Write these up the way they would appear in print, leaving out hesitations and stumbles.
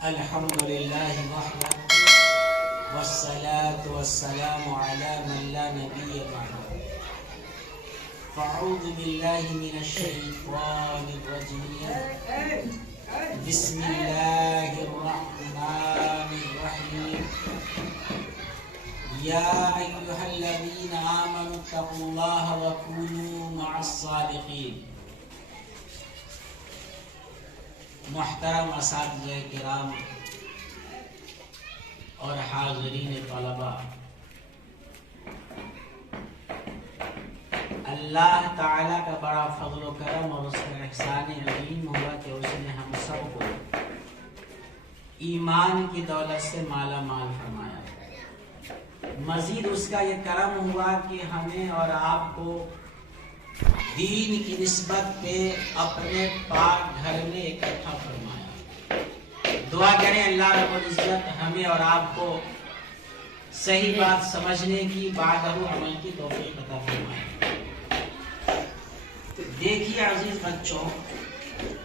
الحمد لله وحده والصلاة والسلام على من لا نبي بعده فأعوذ بالله من الشيطان الرجيم بسم الله الرحمن الرحيم يا أيها الذين آمنوا اتقوا الله وكونوا مع الصادقين. محترم اساتذہ کرام اور حاضرین طلباء، اللہ تعالیٰ کا بڑا فضل و کرم اور اس کا احسان عظیم ہوا کہ اس نے ہم سب کو ایمان کی دولت سے مالا مال فرمایا. مزید اس کا یہ کرم ہوا کہ ہمیں اور آپ کو دین کی نسبت پہ اپنے پاک گھر میں اکٹھا فرمایا. دعا کریں اللہ رب العزت ہمیں اور آپ کو صحیح بات سمجھنے کی، بعدہ عمل کی توفیق عطا فرمائے. دیکھیے عزیز بچوں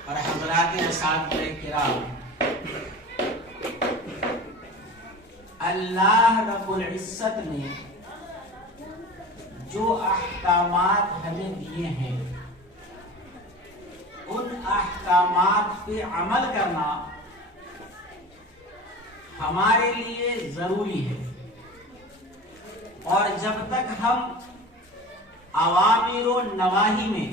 اور حضرات اساتذہ کرام، اللہ رب العزت نے جو احکامات ہمیں دیے ہیں ان احکامات پہ عمل کرنا ہمارے لیے ضروری ہے. اور جب تک ہم اوامر و نواہی میں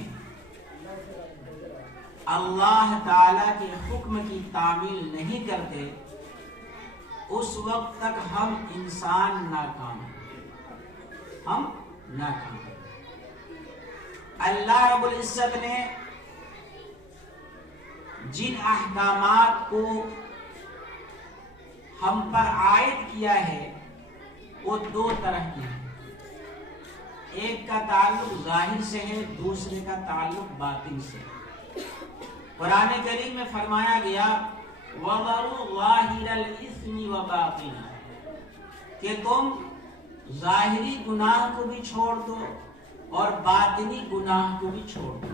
اللہ تعالی کے حکم کی تعمیل نہیں کرتے اس وقت تک ہم انسان ناکام ہیں. اللہ رب العزت نے جن احکامات کو ہم پر عائد کیا ہے وہ دو طرح کے ہیں. ایک کا تعلق ظاہر سے ہے، دوسرے کا تعلق باطن سے. قرآن کریم میں فرمایا گیا وَذَرُوا ظَاهِرَ الْإِثْمِ وَبَاطِنَهُ، کہ تم ظاہری گناہ کو بھی چھوڑ دو اور باطنی گناہ کو بھی چھوڑ دو.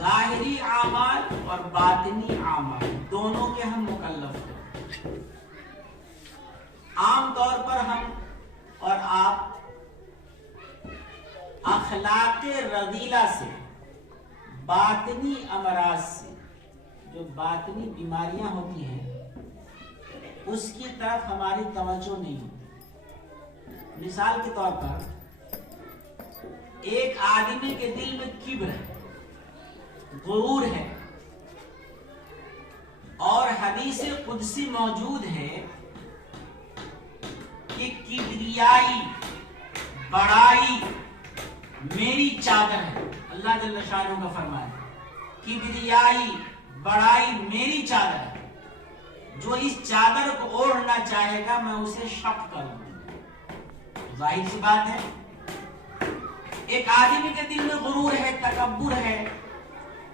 ظاہری اعمال اور باطنی اعمال دونوں کے ہم مکلف ہیں. عام طور پر ہم اور آپ اخلاق رذیلہ سے، باطنی امراض سے، جو باطنی بیماریاں ہوتی ہیں اس کی طرف ہماری توجہ نہیں ہوتی. مثال کے طور پر ایک آدمی کے دل میں کبر ہے، غرور ہے، اور حدیث قدسی موجود ہے کہ کبریائی، بڑائی میری چادر ہے. اللہ جل شانہ کا فرمان ہے کبریائی، بڑائی میری چادر ہے. جو اس چادر کو اوڑھنا چاہے گا میں اسے شق کروں. ظاہر سی بات ہے. ایک آدمی کے دل میں غرور ہے، تکبر ہے،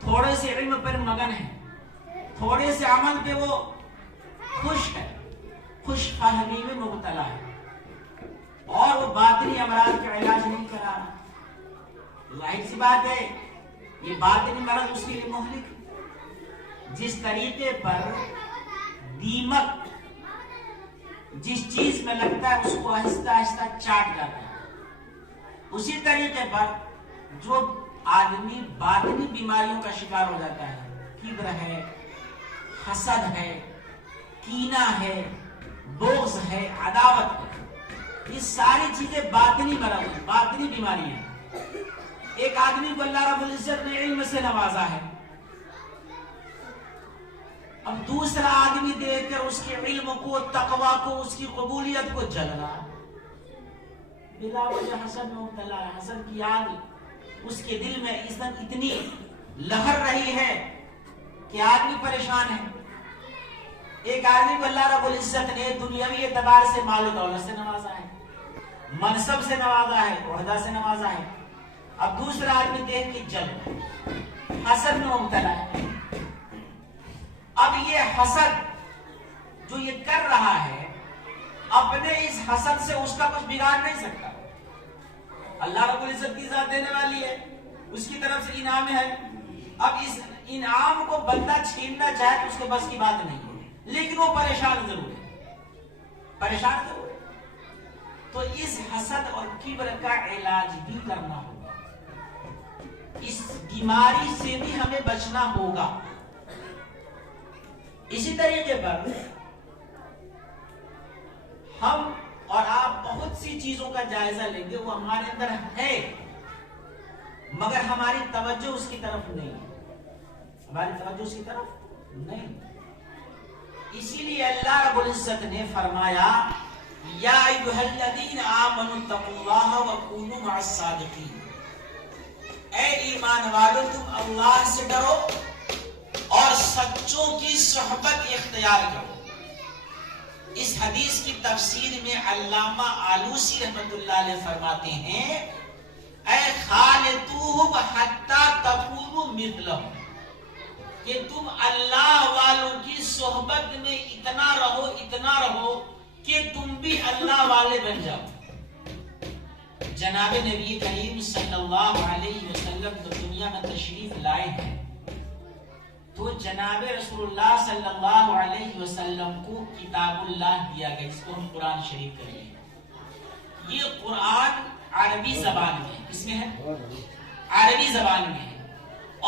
تھوڑے سے علم پر مگن ہے، تھوڑے سے عمل پہ وہ خوش ہے، خوش فہمی میں مبتلا ہے، اور وہ باطنی امراض کا علاج نہیں کرا رہا. ظاہر سی بات ہے یہ باطنی مرض اس کے لیے مہلک. جس طریقے پر دیمک جس چیز میں لگتا ہے اس کو آہستہ آہستہ چاٹ جاتا ہے، اسی طریقے پر جو آدمی باطنی بیماریوں کا شکار ہو جاتا ہے، کبر ہے، حسد ہے، کینہ ہے، بغض ہے، عداوت ہے، یہ ساری چیزیں باطنی مرض ہیں، باطنی بیماریاں ہیں. ایک آدمی کو اللہ رب العزت نے علم سے نوازا ہے، اب دوسرا آدمی دیکھ کر اس کے علم کو، تقوی کو، اس کی قبولیت کو جل رہا، بلا وجہ حسد میں مبتلا ہے. حسد کی آگ اس کے دل میں اتنی لہر رہی ہے کہ آدمی پریشان ہے. ایک آدمی کو اللہ رب العزت نے دنیاوی اعتبار سے مال و دولت سے نوازا ہے، منصب سے نوازا ہے، عہدہ سے نوازا ہے. اب دوسرا آدمی دیکھ کے جل رہا ہے، حسد میں مبتلا ہے. اب یہ حسد جو یہ کر رہا ہے اپنے اس حسد سے اس کا کچھ بگاڑ نہیں سکتا. اللہ رب العزت کی ذات دینے والی ہے، اس کی طرف سے انعام ہے. اب انعام کو بندہ چھیننا چاہے تو اس کے بس کی بات نہیں ہے، لیکن وہ پریشان ضرور ہے، پریشان ضرور ہے۔ تو اس حسد اور کبر کا علاج بھی کرنا ہوگا، اس بیماری سے بھی ہمیں بچنا ہوگا۔ اسی طریقے پر ہم اور آپ بہت سی چیزوں کا جائزہ لیں گے، وہ ہمارے اندر ہے مگر ہماری توجہ اس کی طرف نہیں ہے، ہماری توجہ اس کی طرف نہیں۔ اسی لیے اللہ رب العزت نے فرمایا یا ایھا الذین آمنوا اتقوا اللہ وکونوا مع الصادقین، اے ایمان والو تم اللہ سے ڈرو اور سچوں کی صحبت اختیار کرو۔ اس حدیث کی تفسیر میں علامہ آلوسی رحمۃ اللہ علیہ فرماتے ہیں اے خالطوہم حتی تکونوا مثلہم، کہ تم اللہ والوں کی صحبت میں اتنا رہو کہ تم بھی اللہ والے بن جاؤ۔ جناب نبی کریم صلی اللہ علیہ وسلم تو دنیا میں تشریف لائے ہیں تو جناب رسول اللہ صلی اللہ علیہ وسلم کو کتاب اللہ دیا گیا، جس کو ہم قرآن شریف کہتے ہیں۔ یہ قرآن عربی زبان میں ہے، اس میں ہے عربی زبان میں ہے،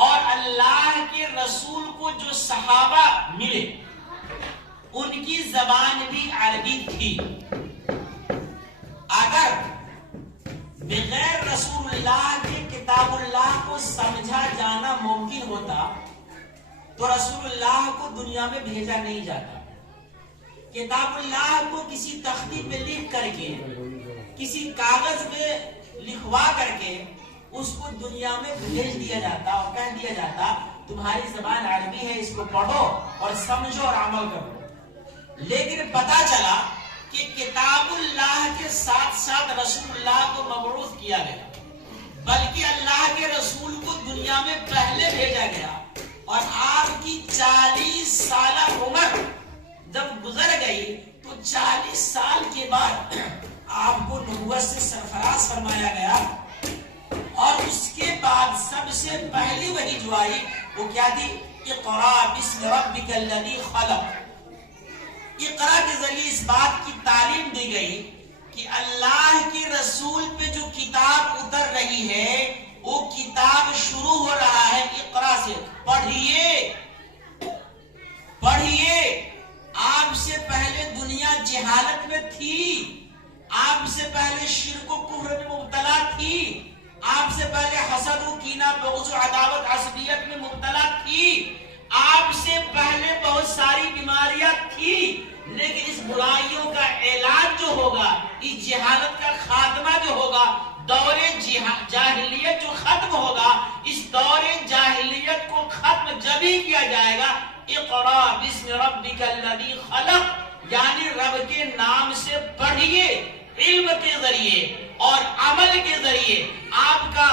اور اللہ کے رسول کو جو صحابہ ملے ان کی زبان بھی عربی تھی۔ اگر بغیر رسول اللہ کے کتاب اللہ کو سمجھا جانا ممکن ہوتا تو رسول اللہ کو دنیا میں بھیجا نہیں جاتا۔ کتاب اللہ کو کسی تختی پہ لکھ کر کے، کسی کاغذ پہ لکھوا کر کے اس کو دنیا میں بھیج دیا جاتا اور کہہ دیا جاتا تمہاری زبان عربی ہے، اس کو پڑھو اور سمجھو اور عمل کرو۔ لیکن پتا چلا کہ کتاب اللہ کے ساتھ ساتھ رسول اللہ کو مبعوث کیا گیا، بلکہ اللہ کے رسول کو دنیا میں پہلے بھیجا گیا، اور آپ کی 40 سالہ عمر جب گزر گئی تو 40 سال کے بعد آپ کو نبوت سے سرفراز فرمایا گیا، اور اس کے بعد سب سے پہلی وحی جو آئی وہ کیا تھی؟ اقرا بسم ربک الذی خلق۔ اقرا کے ذریعے اس بات کی تعلیم دی گئی کہ اللہ کے رسول پہ جو کتاب اتر رہی ہے وہ کتاب شروع ہو رہا ہے اقرا سے، پڑھیے پڑھیے۔ آپ سے پہلے دنیا جہالت میں تھی، آپ سے پہلے شرک و کفر میں مبتلا تھی، آپ سے پہلے حسد و کینہ بغض و عداوت عصبیت میں مبتلا تھی، آپ سے پہلے بہت ساری بیماریاں تھی، لیکن اس برائیوں کا علاج جو ہوگا، اس جہالت کا خاتمہ جو ہوگا، دور جاہلیت جو ختم ہوگا، اس دور جاہلیت کو ختم جب ہی کیا جائے گا اقرا بسم ربک الذی خلق، یعنی رب کے نام سے پڑھیے، علم کے ذریعے اور عمل کے ذریعے آپ کا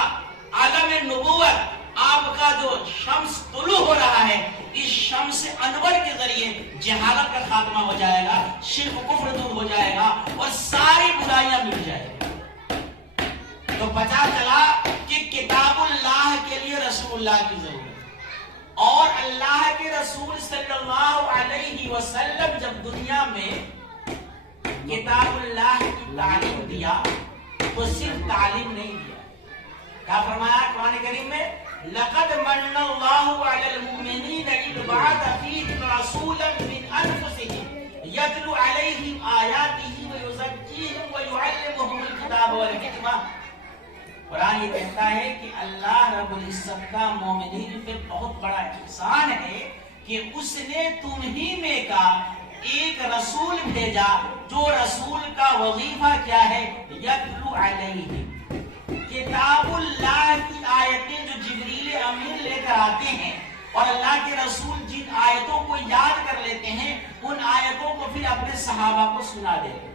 عالم نبوت، آپ کا جو شمس طلوع ہو رہا ہے، اس شمس انور کے ذریعے جہالت کا خاتمہ ہو جائے گا، شرک و کفر دور ہو جائے گا اور ساری برائیاں مل جائے گی۔ تو پتا چلا کہ کتاب اللہ کے لیے رسول اللہ کی ضرورت، اور اللہ کے رسول صلی اللہ علیہ وسلم جب دنیا میں کتاب اللہ کی تعلیم دیا تو صرف تعلیم نہیں دیا، کیا فرمایا قرآن کریم میں؟ لقد من اللہ علی المؤمنین اذ بعث فیہم رسولا من انفسہم یتلو علیہم آیاتہ ویزکیہم ویعلمہم الکتاب والحکمہ۔ قرآن یہ کہتا ہے کہ اللہ رب العزت کا مومنین پہ بہت بڑا احسان ہے کہ اس نے تمہیں میں کا ایک رسول بھیجا، جو رسول کا وظیفہ کیا ہے؟ یتلو علیہ، کتاب اللہ کی آیتیں جو جبریل امین لے کر آتے ہیں اور اللہ کے رسول جن آیتوں کو یاد کر لیتے ہیں ان آیتوں کو پھر اپنے صحابہ کو سنا دیتے ہیں۔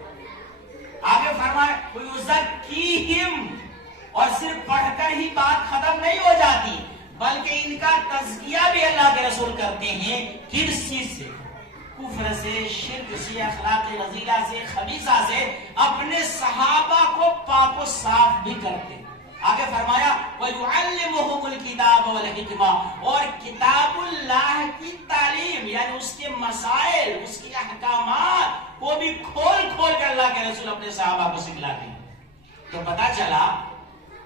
آگے فرمائے وَيُزَكِّيهِمْ، اور صرف پڑھ کر ہی بات ختم نہیں ہو جاتی بلکہ ان کا تزکیہ بھی اللہ کے رسول کرتے ہیں۔ کس چیز سے؟ کفر سے، شرک سے، اخلاق رذیلہ سے، خبیثہ سے، اپنے صحابہ کو پاک و صاف بھی کرتے ہیں۔ آگے فرمایا وَيُعَلِّمُهُمُ الْكِتَابَ وَالْحِكْمَةَ، اور کتاب اللہ کی تعلیم یعنی اس کے مسائل، اس کے احکامات وہ بھی کھول کھول کر اللہ کے رسول اپنے صحابہ کو سکھلاتے ہیں۔ تو پتا چلا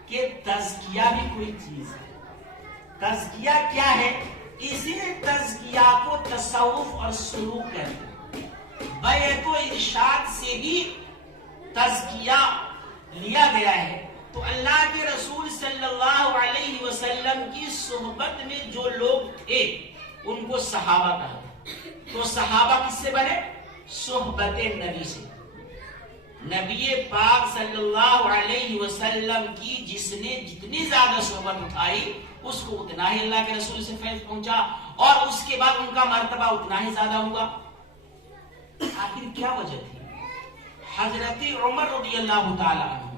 کہ تزکیہ بھی کوئی چیز ہے۔ تزکیہ کیا ہے؟ اسی تزکیہ کو تصوف اور سلوک کہتے ہیں۔ بیعت و ارشاد سے ہی تزکیہ لیا گیا ہے۔ تو اللہ کے رسول صلی اللہ علیہ وسلم کی صحبت میں جو لوگ تھے ان کو صحابہ کہا۔ تو صحابہ کس سے بنے؟ صحبت نبی سے۔ نبی پاک صلی اللہ علیہ وسلم کی جس نے جتنی زیادہ صحبت اٹھائی اس کو اتنا ہی اللہ کے رسول سے فیض پہنچا، اور اس کے بعد ان کا مرتبہ اتنا ہی زیادہ ہوا۔ آخر کیا وجہ تھی؟ حضرت عمر رضی اللہ تعالی عنہ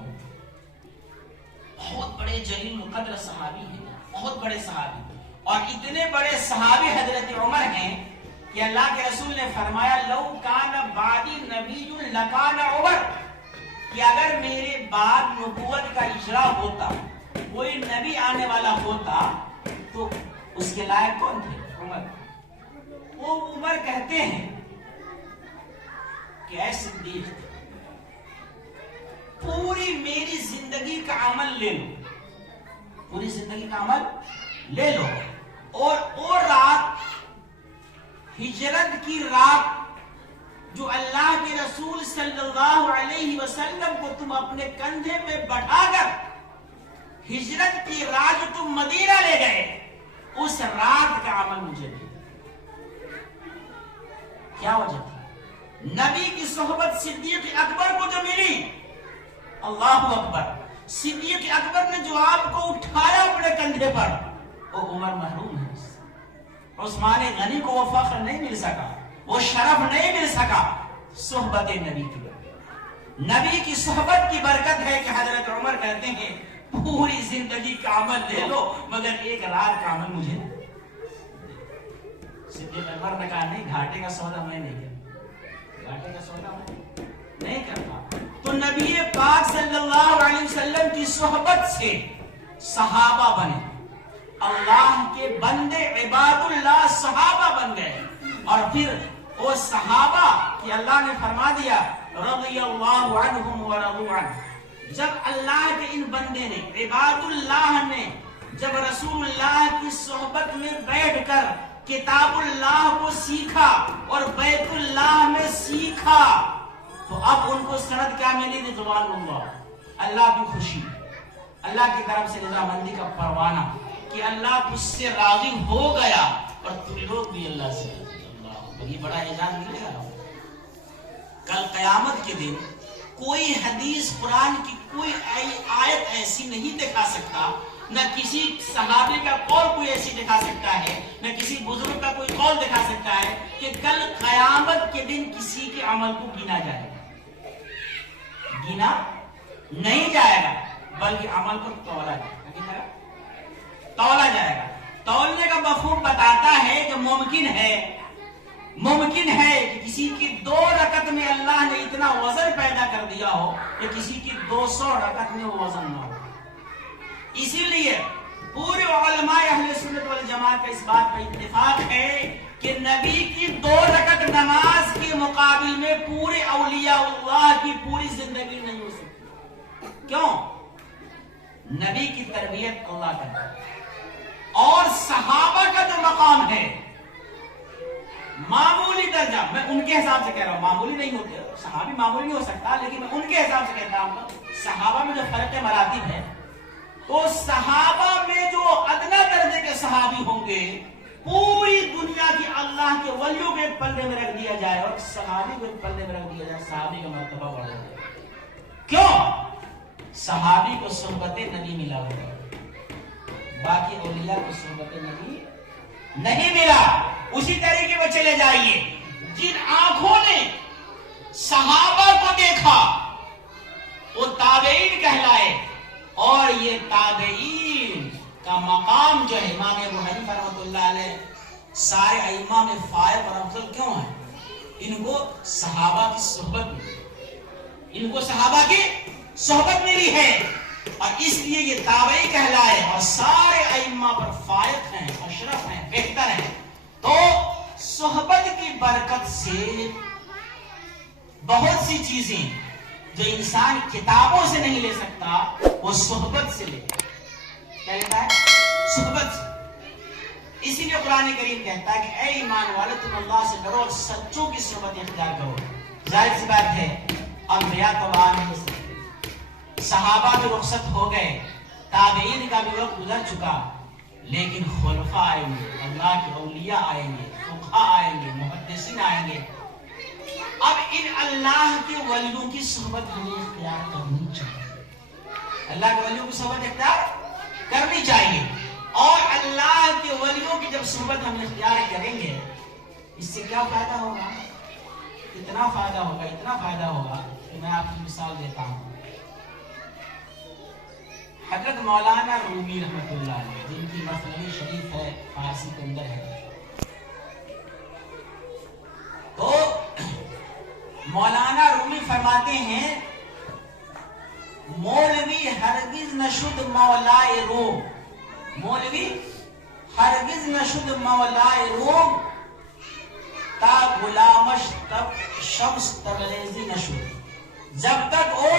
بہت بڑے جلیل مقدر صحابی ہیں، بہت بڑے صحابی، اور اتنے بڑے صحابی حضرت عمر ہیں کہ اللہ کے رسول نے فرمایا لو کان بعدی نبی لکان عمر، کہ اگر میرے بعد نبوت کا اجرا ہوتا، کوئی نبی آنے والا ہوتا تو اس کے لائق کون تھے؟ عمر۔ وہ عمر کہتے ہیں کہ اے صدیق، پوری میری زندگی کا عمل لے لو، پوری زندگی کا عمل لے لو، اور وہ رات، ہجرت کی رات جو اللہ کے رسول صلی اللہ علیہ وسلم کو تم اپنے کندھے پہ بٹھا کر ہجرت کی رات جو تم مدینہ لے گئے، اس رات کا عمل مجھے دے۔ کیا وجہ تھی؟ نبی کی صحبت صدیق اکبر کو جو ملی، اللہ اکبر، صدیق اکبر نے جو آپ کو اٹھایا اپنے کندھے پر، وہ عمر محروم ہے۔ عثمان غنی کو وہ فخر نہیں مل سکا، وہ شرف نہیں مل سکا، صحبت نبی کی برکت۔ نبی کی صحبت کی برکت ہے کہ حضرت عمر کہتے ہیں پوری زندگی کا عمل لے لو مگر ایک رات کا عمل مجھے۔ صدیق اکبر نے کہا نہیں، گھاٹے کا سودا میں نہیں کرتا، گھاٹے کا سودا میں نہیں کرتا۔ تو نبی پاک صلی اللہ علیہ وسلم کی صحبت سے صحابہ بنے، اللہ کے بندے عباد اللہ صحابہ بن گئے، اور پھر وہ صحابہ کہ اللہ نے فرما دیا رضی اللہ عنہم ورضوا عنہ، جب اللہ کے ان بندے نے، عباد اللہ نے جب رسول اللہ کی صحبت میں بیٹھ کر کتاب اللہ کو سیکھا اور بیت اللہ میں سیکھا، تو اب ان کو سند کیا ملی؟ رضوان اللہ کی خوشی، اللہ کی طرف سے رضامندی کا پروانہ کہ اللہ تجھ سے راضی ہو گیا اور تم لوگ بھی اللہ سے راضی۔ اللہ، یہ بڑا اعزاز ملے گا۔ کل قیامت کے دن کوئی حدیث قرآن کی کوئی آیت ایسی نہیں دکھا سکتا، نہ کسی صحابی کا قول کوئی ایسی دکھا سکتا ہے، نہ کسی بزرگ کا کوئی قول دکھا سکتا ہے کہ کل قیامت کے دن کسی کے عمل کو گنا جائے گا۔ گنا نہیں جائے گا بلکہ عمل کو تولا جائے گا۔ تولا جائے گا۔ تولنے کا مفہوم بتاتا ہے کہ ممکن ہے کہ کسی کی 2 رکعت میں اللہ نے اتنا وزن پیدا کر دیا ہو کہ کسی کی 200 رکعت میں وہ وزن نہ ہو۔ اسی لیے پورے علماء اہل سنت والجماعت کا اس بات پر اتفاق ہے کہ نبی کی 2 رکعت نماز کے مقابل میں پورے اولیاء اللہ کی پوری زندگی نہیں ہو سکتی۔ کیوں؟ نبی کی تربیت اللہ کرتا ہے، اور صحابہ کا جو مقام ہے معمولی درجہ، میں ان کے حساب سے کہہ رہا ہوں، معمولی نہیں ہوتے، صحابی معمولی نہیں ہو سکتا، لیکن میں ان کے حساب سے کہتا ہوں صحابہ میں جو فرق مراتب ہے، تو صحابہ میں جو ادنا درجے کے صحابی ہوں گے پوری دنیا کی اللہ کے ولیوں کے پلے میں رکھ دیا جائے اور صحابی کو پلے میں رکھ دیا جائے، صحابی کا مرتبہ بڑھ جائے۔ کیوں؟ صحابی کو صحبت نبی ملا ہوگا، باقی اولیاء کو صحبت نبی نہیں ملا۔ اسی طریقے میں چلے جائیے، جن آنکھوں نے صحابہ کو دیکھا وہ تابعین کہلائے، اور یہ تابعین کا مقام جو ہے امام ابو حنیفہ رحمۃ اللہ علیہ سارے ائمہ میں فائق اور افضل کیوں ہے؟ ان کو صحابہ کی صحبت ملی، ان کو صحابہ کی صحبت ملی ہے۔ اور اس لیے یہ تابعی کہلائے اور سارے ائمہ پر فائق ہیں، اشرف ہیں، بہتر ہیں۔ تو صحبت کی برکت سے بہت سی چیزیں جو انسان کتابوں سے نہیں لے سکتا وہ صحبت سے لے۔ کیا لیتا ہے؟ صحبت سے۔ اسی لیے قرآن کریم کہتا ہے کہ اے ایمان والے تم اللہ سے ڈرو اور سچوں کی صحبت اختیار کرو۔ ظاہر سی بات ہے انبیاء تو آ نہیں سکتے، صحابہ بھی رخصت ہو گئے، تابعین کا بھی وقت گزر چکا، لیکن خلفاء آئیں گے، اللہ کے اولیاء آئیں گے، فقہاء آئیں گے، محدثین آئیں گے۔ اب ان اللہ کے ولیوں کی صحبت ہمیں اختیار کرنی چاہیے، اللہ کے ولیوں کی صحبت اختیار کرنی چاہیے۔ اور اللہ کے ولیوں کی جب صحبت ہم اختیار کریں گے اس سے کیا فائدہ ہوگا؟ اتنا فائدہ ہوگا کہ میں آپ کی مثال دیتا ہوں۔ حضرت مولانا رومی رحمۃ اللہ علیہ، جن کی مثنوی شریف ہے، فارسی کے اندر ہے، تو مولانا رومی فرماتے ہیں مولوی ہرگز نشد مولائے روم، مولوی ہرگز نشد مولائے روم تا غلامش تب شمس تبریزی نشد، جب تک وہ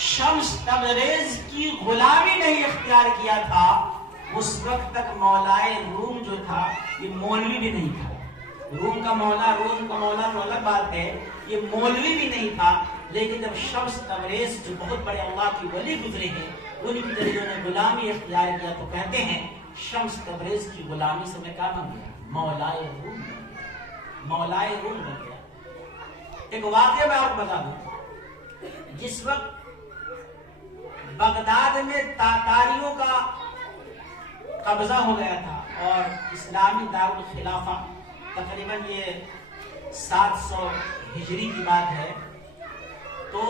شمس تبریز کی غلامی نہیں اختیار کیا تھا اس وقت تک مولائے روم جو تھا یہ مولوی بھی نہیں تھا۔ روم کا مولا تو الگ بات ہے، یہ مولوی بھی نہیں تھا، لیکن جب شمس تبریز جو بہت بڑے اللہ کی ولی گزرے ہیں ان کی ذریعے نے غلامی اختیار کیا، تو کہتے ہیں شمس تبریز کی غلامی سے میں کیا بن گیا؟ مولائے روم بن گیا۔ ایک واقعہ میں آپ کو بتا دوں، جس وقت بغداد میں تاتاریوں کا قبضہ ہو گیا تھا اور اسلامی دارالخلافہ، تقریباً یہ 700 ہجری کی بات ہے، تو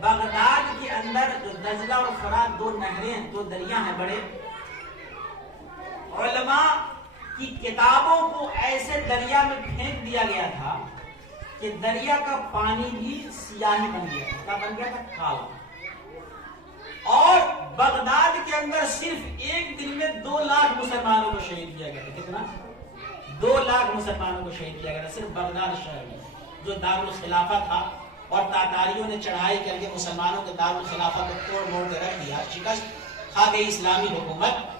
بغداد کے اندر جو دجلہ اور فرات دو نہریں، دو دریا ہیں بڑے، علماء کی کتابوں کو ایسے دریا میں پھینک دیا گیا تھا کہ دریا کا پانی بھی سیاہی بن گیا تھا۔ کیا بن گیا تھا؟ کالا۔ اور بغداد کے اندر صرف ایک دن میں 2 لاکھ مسلمانوں کو شہید کیا گیا تھا۔ کتنا؟ 2 لاکھ مسلمانوں کو شہید کیا گیا تھا صرف بغداد شہر میں، جو دارالخلافہ تھا۔ اور تاتاریوں نے چڑھائی کر کے مسلمانوں کے دارالخلافہ کو توڑ موڑ کے رکھ دیا، شکست کھا گئی اسلامی حکومت۔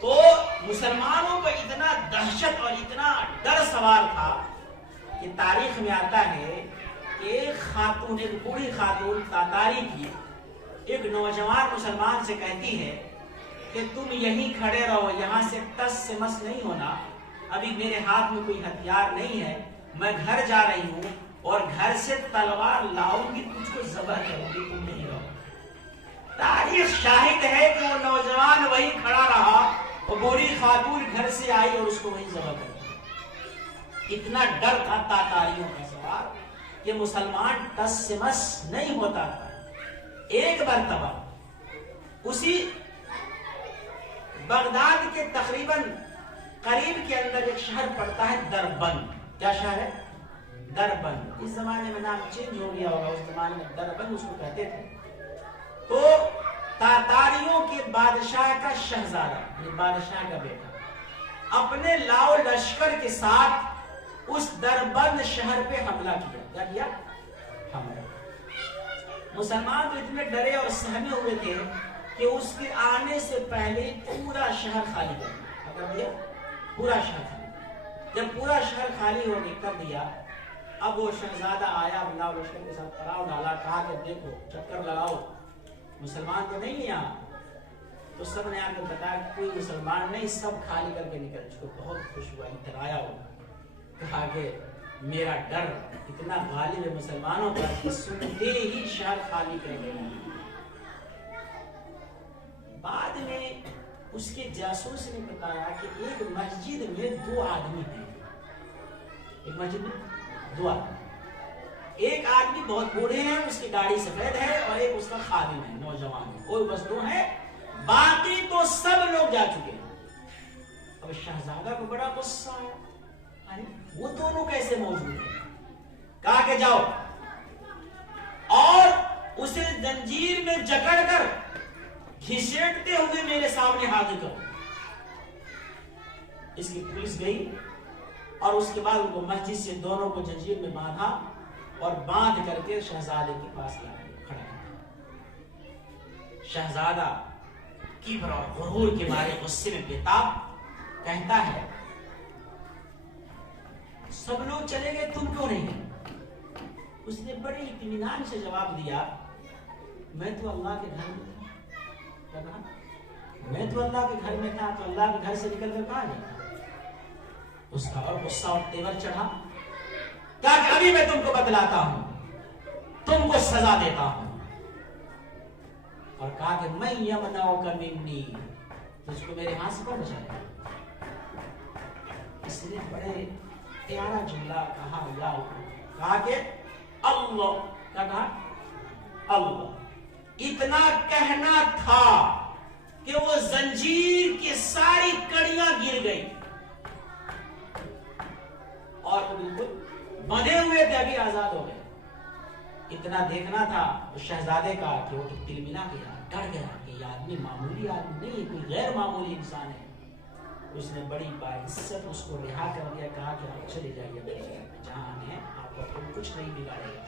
تو مسلمانوں پر اتنا دہشت اور اتنا ڈر سوار تھا کہ تاریخ میں آتا ہے کہ ایک خاتون، ایک بوڑھی خاتون تاتاری کی ایک نوجوان مسلمان سے کہتی ہے کہ تم یہیں کھڑے رہو، یہاں سے ٹس سے مس نہیں ہونا، ابھی میرے ہاتھ میں کوئی ہتھیار نہیں ہے، میں گھر جا رہی ہوں اور گھر سے تلوار لاؤں گی، تجھ کو ذبح کروں گی، تم نہیں رہو۔ تاریخ شاہد ہے کہ وہ نوجوان وہی کھڑا رہا اور بوڑھی خاتون گھر سے آئی اور اس کو وہی ذبح کر دیا۔ اتنا ڈر تھا تاتاریوں کا سوار کہ مسلمان ٹس سے مس نہیں ہوتا تھا۔ ایک مرتبہ اسی بغداد کے تقریباً قریب کے اندر ایک شہر پڑتا ہے دربند۔ کیا شہر ہے؟ دربند۔ اس زمانے میں نام چینج ہو گیا ہوگا، اس زمانے میں دربند اس کو کہتے تھے۔ تو تاتاریوں کے بادشاہ کا شہزادہ، بادشاہ کا بیٹا، اپنے لاؤ لشکر کے ساتھ اس دربند شہر پہ حملہ کیا۔ کیا کیا؟ حملہ۔ مسلمان تو اتنے ڈرے اور سہمے ہوئے تھے کہ اس کے آنے سے پہلے پورا شہر خالی کر دیا، پورا شہر خالی۔ جب پورا شہر خالی ہو کے کر دیا، اب وہ شہزادہ آیا، لاؤ لشکر کے ساتھ پڑاؤ ڈالا، کہا کہ دیکھو چکر لگاؤ، مسلمان تو نہیں یہاں۔ تو سب نے آ کے بتایا کوئی مسلمان نہیں، سب خالی کر کے نکل چکے۔ بہت خوش ہوا، اترایا ہوا، کہا کہ میرا ڈر اتنا غالب ہے مسلمانوں پر کہ سنتے ہی شہر خالی کر گیا۔ بعد میں اس کے جاسوس نے بتایا کہ ایک مسجد میں 2 آدمی ہیں، ایک مسجد میں 2 آدمی، ایک آدمی بہت بوڑھے ہیں، اس کی داڑھی سفید ہے، اور ایک اس کا خادم ہے، نوجوان ہے، کوئی بس 2 ہیں، باقی تو سب لوگ جا چکے ہیں۔ اب شہزادہ کو بڑا غصہ آیا، وہ دونوں کیسے موجود ہیں؟ کہا کہ جاؤ اور اسے زنجیر میں جکڑ کر گھسیٹتے ہوئے میرے سامنے حاضر کرو. اس کی پولیس گئی اور اس کے بعد ان کو مسجد سے دونوں کو زنجیر میں باندھا اور باندھ کر کے شہزادے کے پاس لا کھڑا کیا. شہزادہ کبر اور غرور کے مارے غصے میں بےتاب کہتا ہے سب لوگ چلے گئے تم کیوں نہیں؟ اس نے بڑے اطمینان سے جواب دیا میں تو اللہ کے گھر میں تھا. میں تو اللہ کے گھر میں تھا تو اللہ کے گھر سے نکل کر کہاں گیا؟ اس کا اور غصہ اور تیور چڑھا. کیا کہ ابھی میں تم کو بتلاتا ہوں, تم کو سزا دیتا ہوں. اور کہا کہ میں یمنعک منی, تجھ کو میرے ہاتھ سے کون بچائے؟ اس نے بڑے پیارا جملہ کہا, کہا کہ اللہ, کیا کہا؟ اللہ. اتنا کہنا تھا کہ وہ زنجیر کی ساری کڑیاں گر گئی اور وہ بالکل بندھے ہوئے تھے ابھی آزاد ہو گئے. اتنا دیکھنا تھا اس شہزادے کا کہ وہ تو تلملا گیا, ڈر گیا کہ یہ آدمی معمولی آدمی نہیں, کوئی غیر معمولی انسان ہے. اس نے بڑی باعزت اس کو رہا کر دیا, کہا کہ آپ چلے جائیے جہاں ہیں, آپ کو کچھ نہیں بگاڑے گا.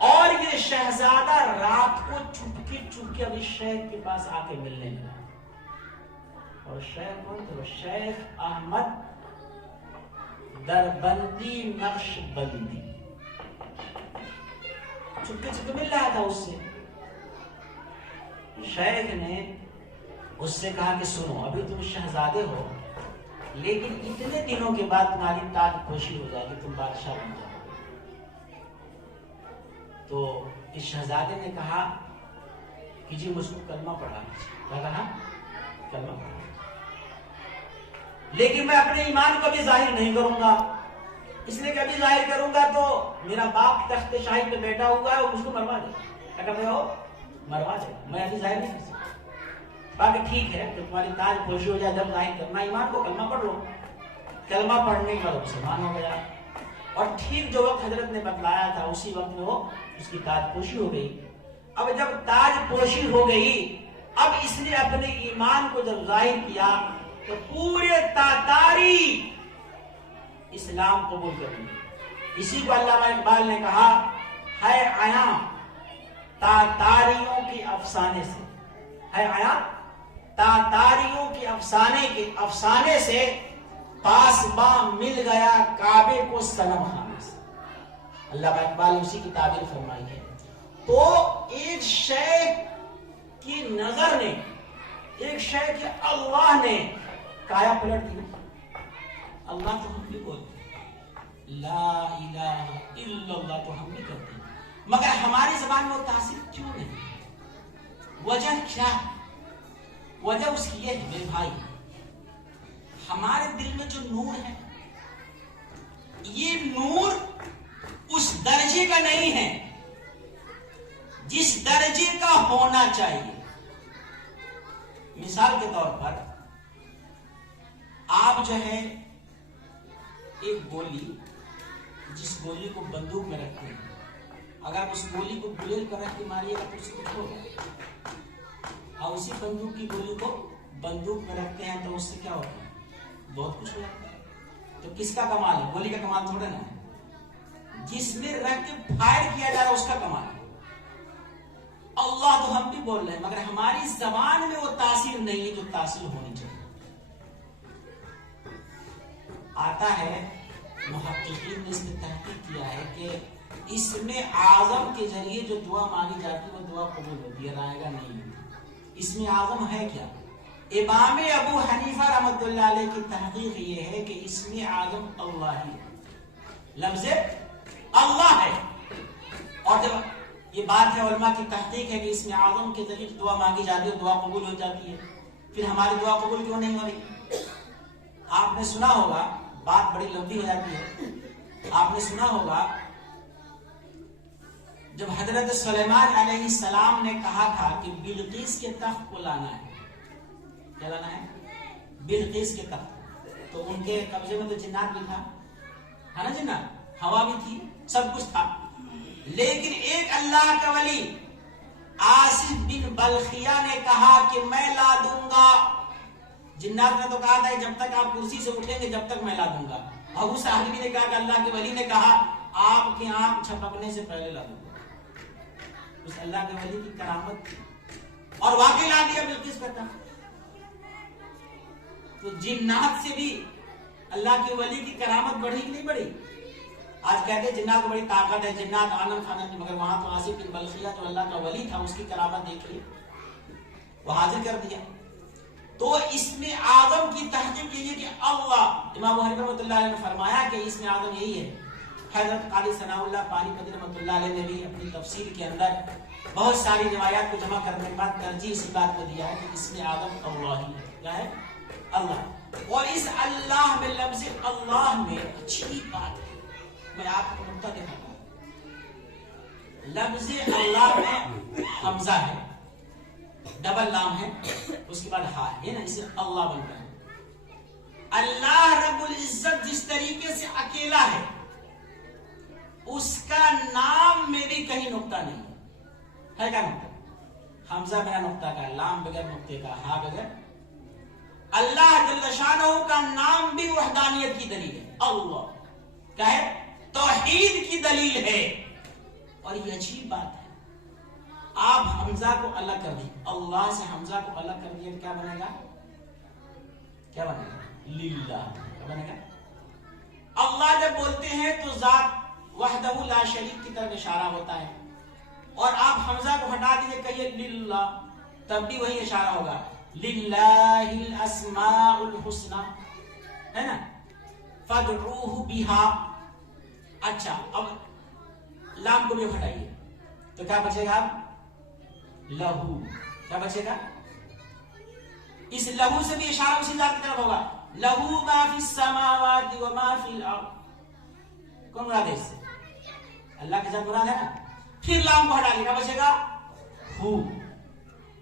اور یہ شہزادہ رات کو چپکے چپکے ابھی شیخ کے پاس آ کے ملنے لگا. اور شیخ کون تھے؟ شیخ احمد دربندی نقش بندی. چپکے چپکے مل رہا تھا اس سے. شیخ نے اس سے کہا کہ سنو, ابھی تم شہزادے ہو لیکن اتنے دنوں کے بعد تمہاری تاج پوشی ہو جائے گی, تم بادشاہ بن جاؤ. تو اس شہزادے نے کہا کہ جی مجھ کو کلمہ پڑھا. کیا کہا؟ کلمہ پڑھا. لیکن میں اپنے ایمان کو بھی ظاہر نہیں کروں گا, اس لیے کہ ابھی ظاہر کروں گا تو میرا باپ تخت شاہی پہ بیٹھا ہوا ہے, وہ مجھ کو مروا دے. کیا کہتے ہو؟ مروا دے. میں ابھی ظاہر نہیں کر سکتا. کہا کہ ٹھیک ہے, تو تمہاری تاج پوشی ہو جائے جب ظاہر کرنا ایمان کو, کلمہ پڑھ لو. کلمہ پڑھنے کے بعد مسلمان ہو گیا. اور ٹھیک جو وقت حضرت نے بتلایا تھا اسی وقت میں وہ اس کی تاج پوشی ہو گئی. اب جب تاج پوشی ہو گئی, اب اس نے اپنے ایمان کو جب ظاہر کیا تو پورے تاتاری اسلام قبول کر لی. اسی کو علامہ اقبال نے کہا ہے آیا تاتاریوں کے افسانے سے, ہے آیا تاتاریوں کے افسانے سے پاسباں مل گیا کعبے کو صنم خانے سے. علامہ اقبال اسی کی تعبیر فرمائی ہے. تو ایک شیخ کی نظر نے, ایک شیخ کے اللہ نے کایا پلٹ دی. اللہ تو ہم بھی بولتے ہیں, لا الہ الا اللہ تو ہم بھی کرتے ہیں, مگر ہماری زبان میں وہ تاثیر کیوں نہیں؟ وجہ کیا؟ وجہ اس کی یہ ہے میرے بھائی, ہمارے دل میں جو نور ہے یہ نور اس درجے کا نہیں ہے جس درجے کا ہونا چاہیے. مثال کے طور پر آپ جو ہے ایک گولی, جس گولی کو بندوق میں رکھتے ہیں, اگر اس گولی کو گلیل پر رکھ کے ماریے گا تو اس کو کچھ ہوگا, اور اسی بندوق کی گولی کو بندوق میں رکھتے ہیں تو اس سے کیا ہوتا ہے؟ بہت کچھ ہو جاتا ہے. تو کس کا کمال ہے؟ گولی کا کمال تھوڑا نا ہے, جس میں رکھ کے فائر کیا جا رہا ہے اس کا کمال ہے. اللہ تو ہم بھی بول رہے ہیں مگر ہماری زبان میں وہ تاثیر نہیں ہے جو تاثیر ہونی چاہیے. آتا ہے محققین نے اس میں تحقیق کیا ہے کہ اسم اعظم کے ذریعے جو دعا مانگی جاتی ہے وہ دعا قبول ہوتی ہے, رائے گا نہیں ہوتی. اسم اعظم ہے کیا؟ امام ابو حنیفہ رحمۃ اللہ علیہ کی تحقیق یہ ہے کہ اسم اعظم اللہ ہی ہے, لفظ اللہ ہے. اور جب یہ بات ہے علماء کی تحقیق ہے کہ اسم اعظم کے ذریعے دعا مانگی جاتی ہے, دعا قبول ہو جاتی ہے, پھر ہماری دعا قبول کیوں نہیں ہو رہی؟ آپ نے سنا ہوگا, بات بڑی لمبی ہو جاتی ہے, آپ نے سنا ہوگا جب حضرت سلیمان علیہ السلام نے کہا تھا کہ بلقیس کے تخت کو لانا ہے, کیا لانا ہے؟ بلقیس کے تخت. تو ان کے قبضے میں تو جنات بھی تھا, ہے نا, جنات, ہوا بھی تھی, سب کچھ تھا. لیکن ایک اللہ کا ولی آصف بن بلخیہ نے کہا کہ میں لا دوں گا. جنات نے تو کہا تھا جب تک آپ کرسی سے اٹھیں گے جب تک میں لا دوں گا. ابو صاحب نے کہا کہ اللہ کے ولی نے کہا آپ کی آنکھ چھپکنے سے پہلے لا دوں گا. اس اللہ کے ولی کی کرامت تھی اور واقعی لا دیا بلقیس کا تخت. تو جنات سے بھی اللہ کے ولی کی کرامت بڑھی کہ نہیں بڑھی؟ آج کہتے ہیں جنات کو بڑی طاقت ہے، جنات آنند خانند، مگر وہاں تو آصف بن بلخیہ جو اللہ کا ولی تھا اس کی کرامت دیکھیے، وہ حاضر کر دیا. تو اسم اعظم کی تحقیق یہ ہے کہ اللہ، امام بخاری رحمۃ اللہ علیہ نے فرمایا کہ اسم اعظم یہی ہے. حضرت قاضی ثناء اللہ پانی پتی رحمۃ اللہ علیہ نے بھی اپنی تفسیر کے اندر بہت ساری روایات کو جمع کرنے کے بعد ترجیح اسی بات کو دیا ہے کہ اسم اعظم اللہ ہی ہے. کیا ہے؟ اللہ. اور اس اللہ میں، لفظ اللہ میں اچھی بات ہے، میں آپ کو نقطہ دکھاتا ہوں. لفظ اللہ میں حمزہ ہے، ڈبل لام ہے، اس کے بعد ہا ہے نا، اسے اللہ بنتا ہے. اللہ رب العزت جس طریقے سے اکیلا ہے اس کا نام میں بھی کہیں نقطہ نہیں ہے. کیا نقطہ؟ حمزہ بنا نقطہ کا، لام بغیر نقطے کا، ہا بغیر. اللہ جل شانہ کا نام بھی وحدانیت کی دلیل ہے. اللہ کیا ہے؟ توحید کی دلیل ہے. اور یہ اچھی بات ہے. آپ حمزہ کو الگ کر دیں، اللہ سے حمزہ کو الگ کر دیا، کیا بنے گا؟ کیا بنے گا؟ للہ. کیا بنے گا؟ اللہ جب بولتے ہیں تو ذات وحدہ لا شریک کی طرف اشارہ ہوتا ہے، اور آپ حمزہ کو ہٹا دیجئے کہیے للہ، تب بھی وہی اشارہ ہوگا. للہ الاسماء الحسنى ہے نا، فادعوہ بہا. اچھا اب لام کو بھی ہٹائیے تو کیا بچے گا؟ لہو. کیا بچے گا؟ اس لہو سے بھی اشارہ اسی ذات کی طرف ہوگا. لہو ما فی السماوات و ما فی الارض. کون مراد ہے اس سے؟ اللہ کے ساتھ مراد ہے نا. پھر لام کو ہٹا لیں، کیا بچے گا؟ ہو.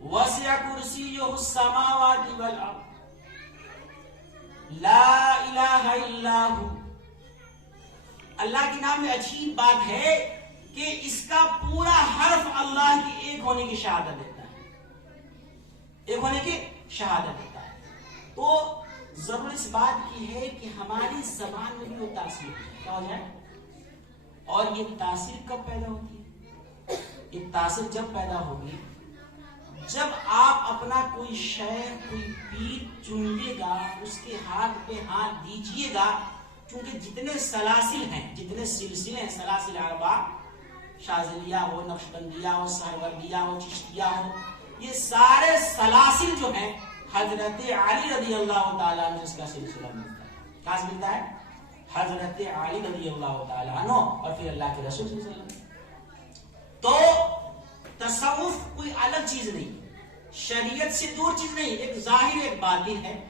وسع کرسیہ السماوات والارض لا الہ الا ہو. اللہ کے نام میں اچھی بات ہے کہ اس کا پورا حرف اللہ کی ایک ہونے کی شہادت دیتا ہے، ایک ہونے کی شہادت دیتا ہے. تو ضرور اس بات کی ہے کہ ہماری زبان میں بھی وہ تاثیر کیا ہو جائے. اور یہ تاثیر کب پیدا ہوتی ہے؟ یہ تاثیر جب پیدا ہوگی جب آپ اپنا کوئی شیخ، کوئی پیر چنیے گا، اس کے ہاتھ پہ ہاتھ دیجیے گا. کیونکہ جتنے سلاسل ہیں، جتنے سلسلے ہیں، سلاسل اربع، شاذلیہ ہو، نقشبندیہ ہو، سہروردیہ ہو، چشتیہ ہو، یہ سارے سلاسل جو ہیں حضرت علی رضی اللہ تعالیٰ عنہ اس کا سلسلہ ملتا ہے. کہاں سے ملتا ہے؟ حضرت علی رضی اللہ تعالیٰ عنہ اور پھر اللہ کے رسول صلی اللہ علیہ وسلم. تو تصوف کوئی الگ چیز نہیں، شریعت سے دور چیز نہیں، ایک ظاہر ایک باطن ہے.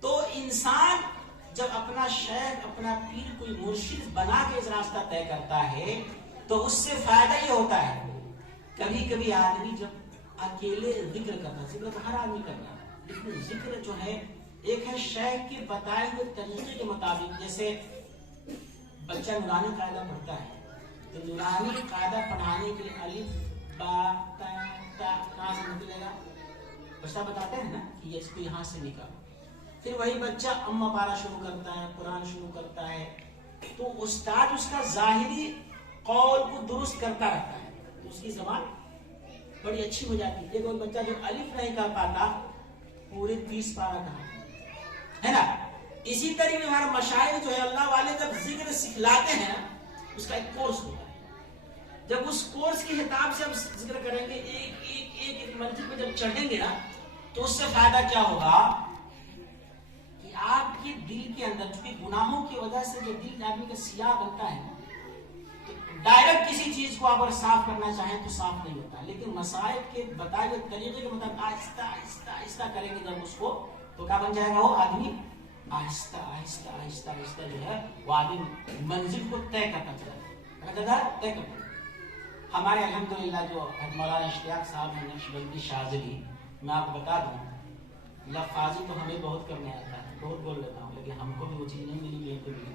تو انسان جب اپنا شیخ، اپنا پیر، کوئی مرشد بنا کے اس راستہ طے کرتا ہے تو اس سے فائدہ یہ ہوتا ہے. کبھی کبھی آدمی جب اکیلے ذکر کرتا ہے، ذکر تو ہر آدمی کرتا ہے، لیکن ذکر جو ہے ایک ہے شیخ کے بتائے ہوئے طریقے کے مطابق. جیسے بچہ نورانی قاعدہ پڑھتا ہے تو نورانی قاعدہ پڑھانے کے لیے الف با تا تا کہاں سے نکلے گا؟ بچہ بتاتے ہیں نا کہ یہ اس کو یہاں سے نکال. پھر وہی بچہ اما پارا شروع کرتا ہے، قرآن شروع کرتا ہے، تو استاد اس کا ظاہری قول کو درست کرتا رہتا ہے تو اس کی زبان بڑی اچھی ہو جاتی ہے. ایک بچہ جو الف نہیں کہہ پاتا پورے 30 پارا کہا ہے نا. اسی طریقے ہمارے مشائخ جو ہے اللہ والے جب ذکر سکھلاتے ہیں اس کا ایک کورس ہوتا ہے. جب اس کورس کے حساب سے ہم ذکر کریں گے، ایک ایک ایک ایک منزل پہ جب چڑھیں گے نا تو اس سے فائدہ کیا ہوگا کہ آپ کے دل کے اندر، چونکہ گناہوں کی وجہ سے جو دل آدمی کا سیاہ بنتا ہے تو ڈائریکٹ کسی چیز کو آپ اگر صاف کرنا چاہیں تو صاف نہیں ہوتا. لیکن مسائل کے بتائے ہوئے طریقے کے مطابق آہستہ آہستہ آہستہ کریں گے جب اس کو، تو کیا بن جائے گا؟ وہ آدمی آہستہ آہستہ آہستہ آہستہ جو ہے وہ آدمی منزل کو طے کرتا چلا جائے. ہمارے الحمدللہ جو مولانا اشتیاق صاحب ہیں نقشبندی شاذلی، میں آپ کو بتا دوں لفاظی تو ہمیں بہت کرنے آتا ہے، بہت بول لیتا ہوں، لیکن ہم کو بھی وہ چیز نہیں ملی، یہ تو ملی.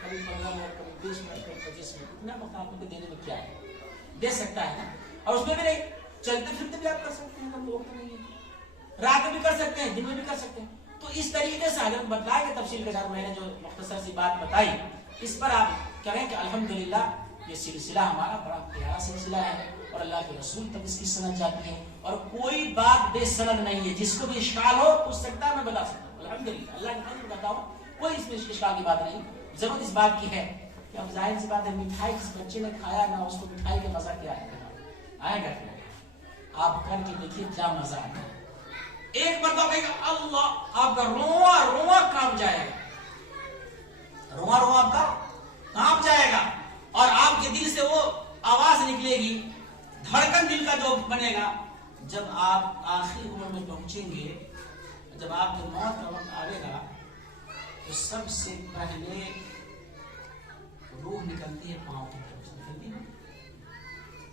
کبھی 15 منٹ, کبھی 20 منٹ, کبھی 25 منٹ, اتنا وقت آپ کو دینے میں کیا ہے, دے سکتا ہے نا. اور اس میں بھی نہیں, چلتے پھرتے بھی آپ کر سکتے ہیں, اگر وقت نہیں ہے, رات میں بھی کر سکتے ہیں, دن میں بھی کر سکتے ہیں. تو اس طریقے سے حضرت بتلائے کہ تفصیل کے ساتھ میں نے جو مختصر سی بات بتائی, اس پر آپ کریں کہ الحمدللہ یہ سلسلہ ہمارا بڑا پیارا سلسلہ ہے, اور اللہ کے رسول تک اس کی سند جاتی ہے, اور کوئی بات بے سند نہیں ہے. جس کو بھی اشکال ہو پوچھ سکتا ہے, میں بتا سکتا ہوں. الحمدللہ اللہ کے فضل بتاؤ, کوئی اس میں اشکال کی بات نہیں. ضرور اس بات کی ہے کہ اب ظاہر سی بات ہے, مٹھائی جس بچے نے کھایا نہ, اس کو مٹھائی کا مزہ کیا ہے, آئے گا. آپ کر کے دیکھیے کیا مزہ آتا ہے. ایک مرتبہ کہے گا اللہ, آپ کا رواں رواں کانپ جائے گا, رواں رواں آپ کا کانپ جائے گا, اور آپ کے دل سے وہ آواز نکلے گی, دھڑکن دل کا جو بنے گا. جب آپ آخری عمر میں پہنچیں گے, جب آپ کی موت کا وقت آئے گا, تو سب سے پہلے روح نکلتی ہے پاؤں کی طرف سے,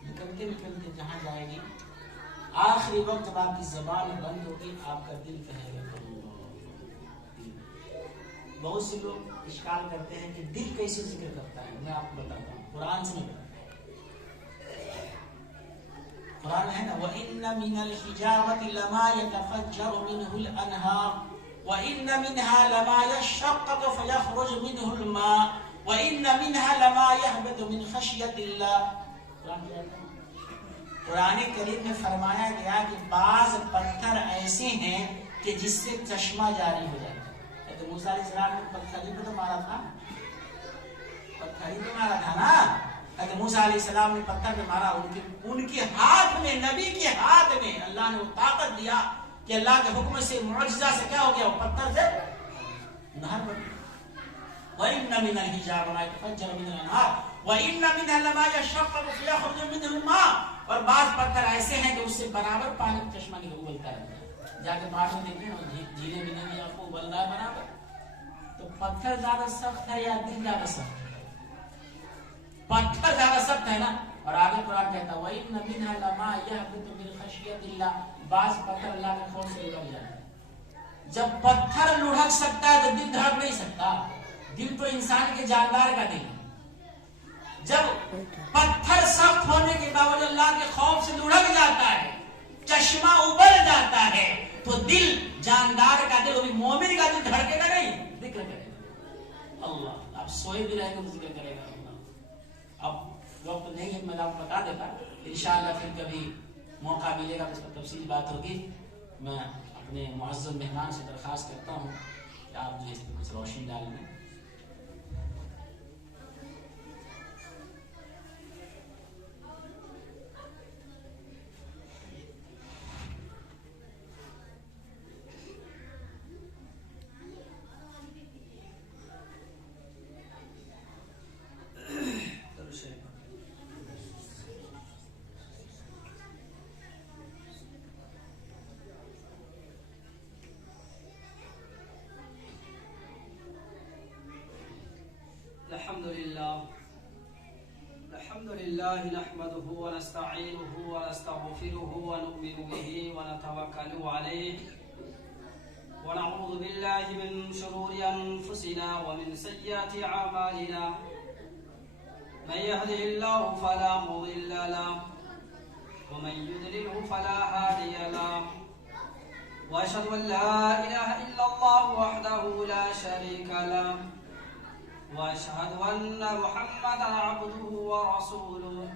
نکلتے نکلتے جہاں جائے گی, آخری وقت جب آپ کی زبان بند ہوگی, آپ کا دل کہے گا. بہت سے لوگ اشکال کرتے ہیں کہ دل کیسے ذکر کرتا ہے. میں آپ کو بتاتا ہوں, قرآن سے میں بتاتا ہوں. قرآن ہے نا, وَإِنَّ مِنَ الْحِجَارَةِ لَمَا يَتَفَجَّرُ مِنْهُ الْأَنْهَارُ وَإِنَّ مِنْهَا لَمَا يَشَّقَّقُ فَيَخْرُجُ مِنْهُ الْمَاءُ وَإِنَّ مِنْهَا لَمَا يَهْبِطُ مِنْ خَشْيَةِ اللَّهِ. قرآن کریم میں فرمایا گیا کہ بعض پتھر ایسے ہیں کہ جس سے چشمہ جاری ہو جاتا ہے. تو موسیٰ علیہ السلام نے پتھر ہی کو تو مارا تھا, پتھر ہی تو مارا تھا نا. کہ موسیٰ علیہ السلام نے پتھر پہ مارا, ان کے ہاتھ میں, نبی کے ہاتھ میں اللہ نے وہ طاقت دیا کہ اللہ کے حکم سے, معجزہ سے کیا ہو گیا, وہ پتھر سے نہر بن گئی. وَإِنَّ مِنَ الْحِجَارَةِ لَمَا يَتَفَجَّرُ مِنْهُ الْأَنْهَارُ وَإِنَّ مِنْهَا لَمَا يَشَّقَّقُ فَيَخْرُجُ مِنْهُ الْمَاءُ. اور بعض پتھر ایسے ہیں کہ اس سے برابر پانی کا چشمہ نہیں ابلتا رہتا ہے. جا کے باہر میں دیکھیں نا, جھیلیں ملیں گی آپ کو, ابل رہا ہے برابر. تو پتھر زیادہ سخت ہے یا دل زیادہ سخت ہے؟ پتھر زیادہ سخت ہے نا. اور آگے قرآن کہتا ہے وَإِنَّ مِنْهَا لَمَا يَهْبِطُ مِنْ خَشْيَةِ اللَّهِ. بعض پتھر اللہ کے خوف سے لڑک جاتا ہے. جب پتھر لڑک سکتا ہے تو دل دھڑک نہیں سکتا. دل تو انسان کے جاندار کا دل ہے. جب پتھر سخت ہونے کے باوجود اللہ کے خوف سے لڑک جاتا ہے, چشمہ ابل جاتا ہے, تو دل جاندار کا دل, وہ مومن کا دل دھڑکے گا نہیں, ذکر کرے گا اللہ. آپ سوئے بھی رہے گا ذکر کرے گا اللہ. اب وقت نہیں ہے, میں آپ کو بتا دیتا, انشاءاللہ پھر کبھی موقع ملے گا اس پر تفصیل بات ہوگی. میں اپنے معزز مہمان سے درخواست کرتا ہوں کہ آپ جو اس پر کچھ روشنی ڈال دیں. الحمد لله نحمده ونستعينه ونستغفره ونؤمن به ونتوكل عليه ونعوذ بالله من شرور أنفسنا ومن سيئات أعمالنا. من يهده الله فلا مضل له ومن يضلله فلا هادي له. وأشهد أن لا إله إلا الله وحده لا شريك له وأشهد أن محمدا عبده ورسوله.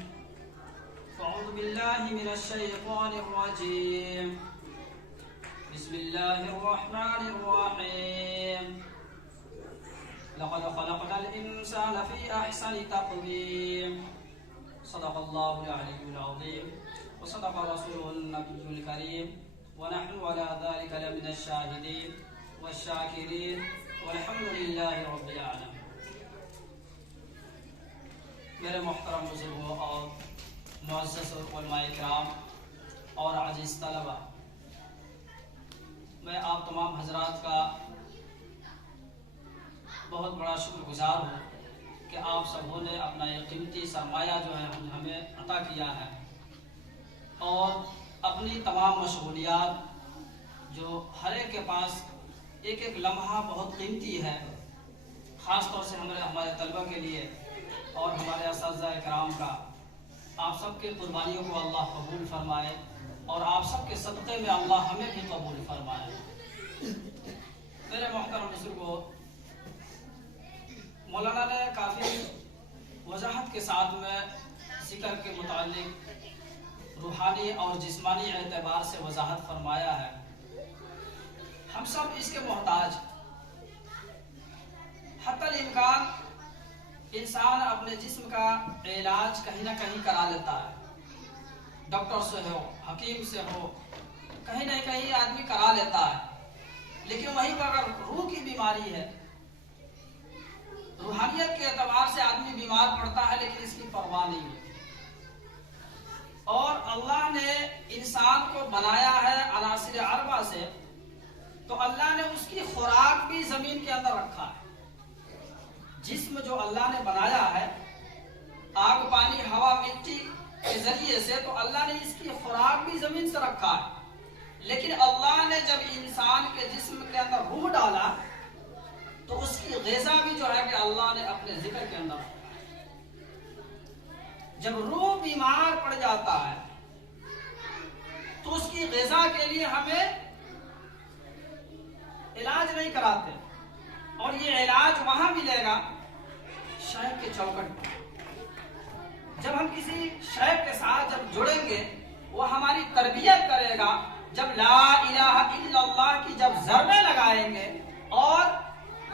أعوذ بالله من الشيطان الرجيم. بسم الله الرحمن الرحيم. لقد خلقنا الإنسان في أحسن تقويم. صدق الله العلي العظيم وصدق رسوله النبي الكريم. ونحن على ذلك لمن الشاهدين والشاكرين والحمد لله رب العالمين. میرے محترم بزرگوں اور معزز علماء کرام اور عزیز طلبہ, میں آپ تمام حضرات کا بہت بڑا شکر گزار ہوں کہ آپ سبوں نے اپنا یہ قیمتی سرمایہ جو ہے ہمیں عطا کیا ہے, اور اپنی تمام مشغولیات جو ہر ایک کے پاس ایک ایک لمحہ بہت قیمتی ہے, خاص طور سے ہمارے طلبہ کے لیے اور ہمارے اساتذہ کرام کا، آپ سب کے قربانیوں کو اللہ قبول فرمائے اور آپ سب کے صدقے میں اللہ ہمیں بھی قبول فرمائے۔ میرے محترم بزرگوں، مولانا نے کافی وضاحت کے ساتھ میں ذکر کے متعلق روحانی اور جسمانی اعتبار سے وضاحت فرمایا ہے۔ ہم سب اس کے محتاج، حتی الامکان انسان اپنے جسم کا علاج کہیں نہ کہیں کرا لیتا ہے، ڈاکٹر سے ہو، حکیم سے ہو، کہیں نہ کہیں آدمی کرا لیتا ہے، لیکن وہیں پر اگر روح کی بیماری ہے، روحانیت کے اعتبار سے آدمی بیمار پڑتا ہے لیکن اس کی پرواہ نہیں ہوتی۔ اور اللہ نے انسان کو بنایا ہے عناصر اربع سے، تو اللہ نے اس کی خوراک بھی زمین کے اندر رکھا ہے۔ جسم جو اللہ نے بنایا ہے آگ، پانی، ہوا، مٹی کے ذریعے سے، تو اللہ نے اس کی خوراک بھی زمین سے رکھا ہے، لیکن اللہ نے جب انسان کے جسم کے اندر روح ڈالا تو اس کی غذا بھی جو ہے کہ اللہ نے اپنے ذکر کے اندر رکھا ہے۔ جب روح بیمار پڑ جاتا ہے تو اس کی غذا کے لیے ہمیں علاج نہیں کراتے، اور یہ علاج وہاں ملے گا شیخ کے چوکٹ پر۔ جب ہم کسی شیخ کے ساتھ جب جڑیں گے، وہ ہماری تربیت کرے گا، جب لا الہ الا اللہ کی جب ضربیں لگائیں گے اور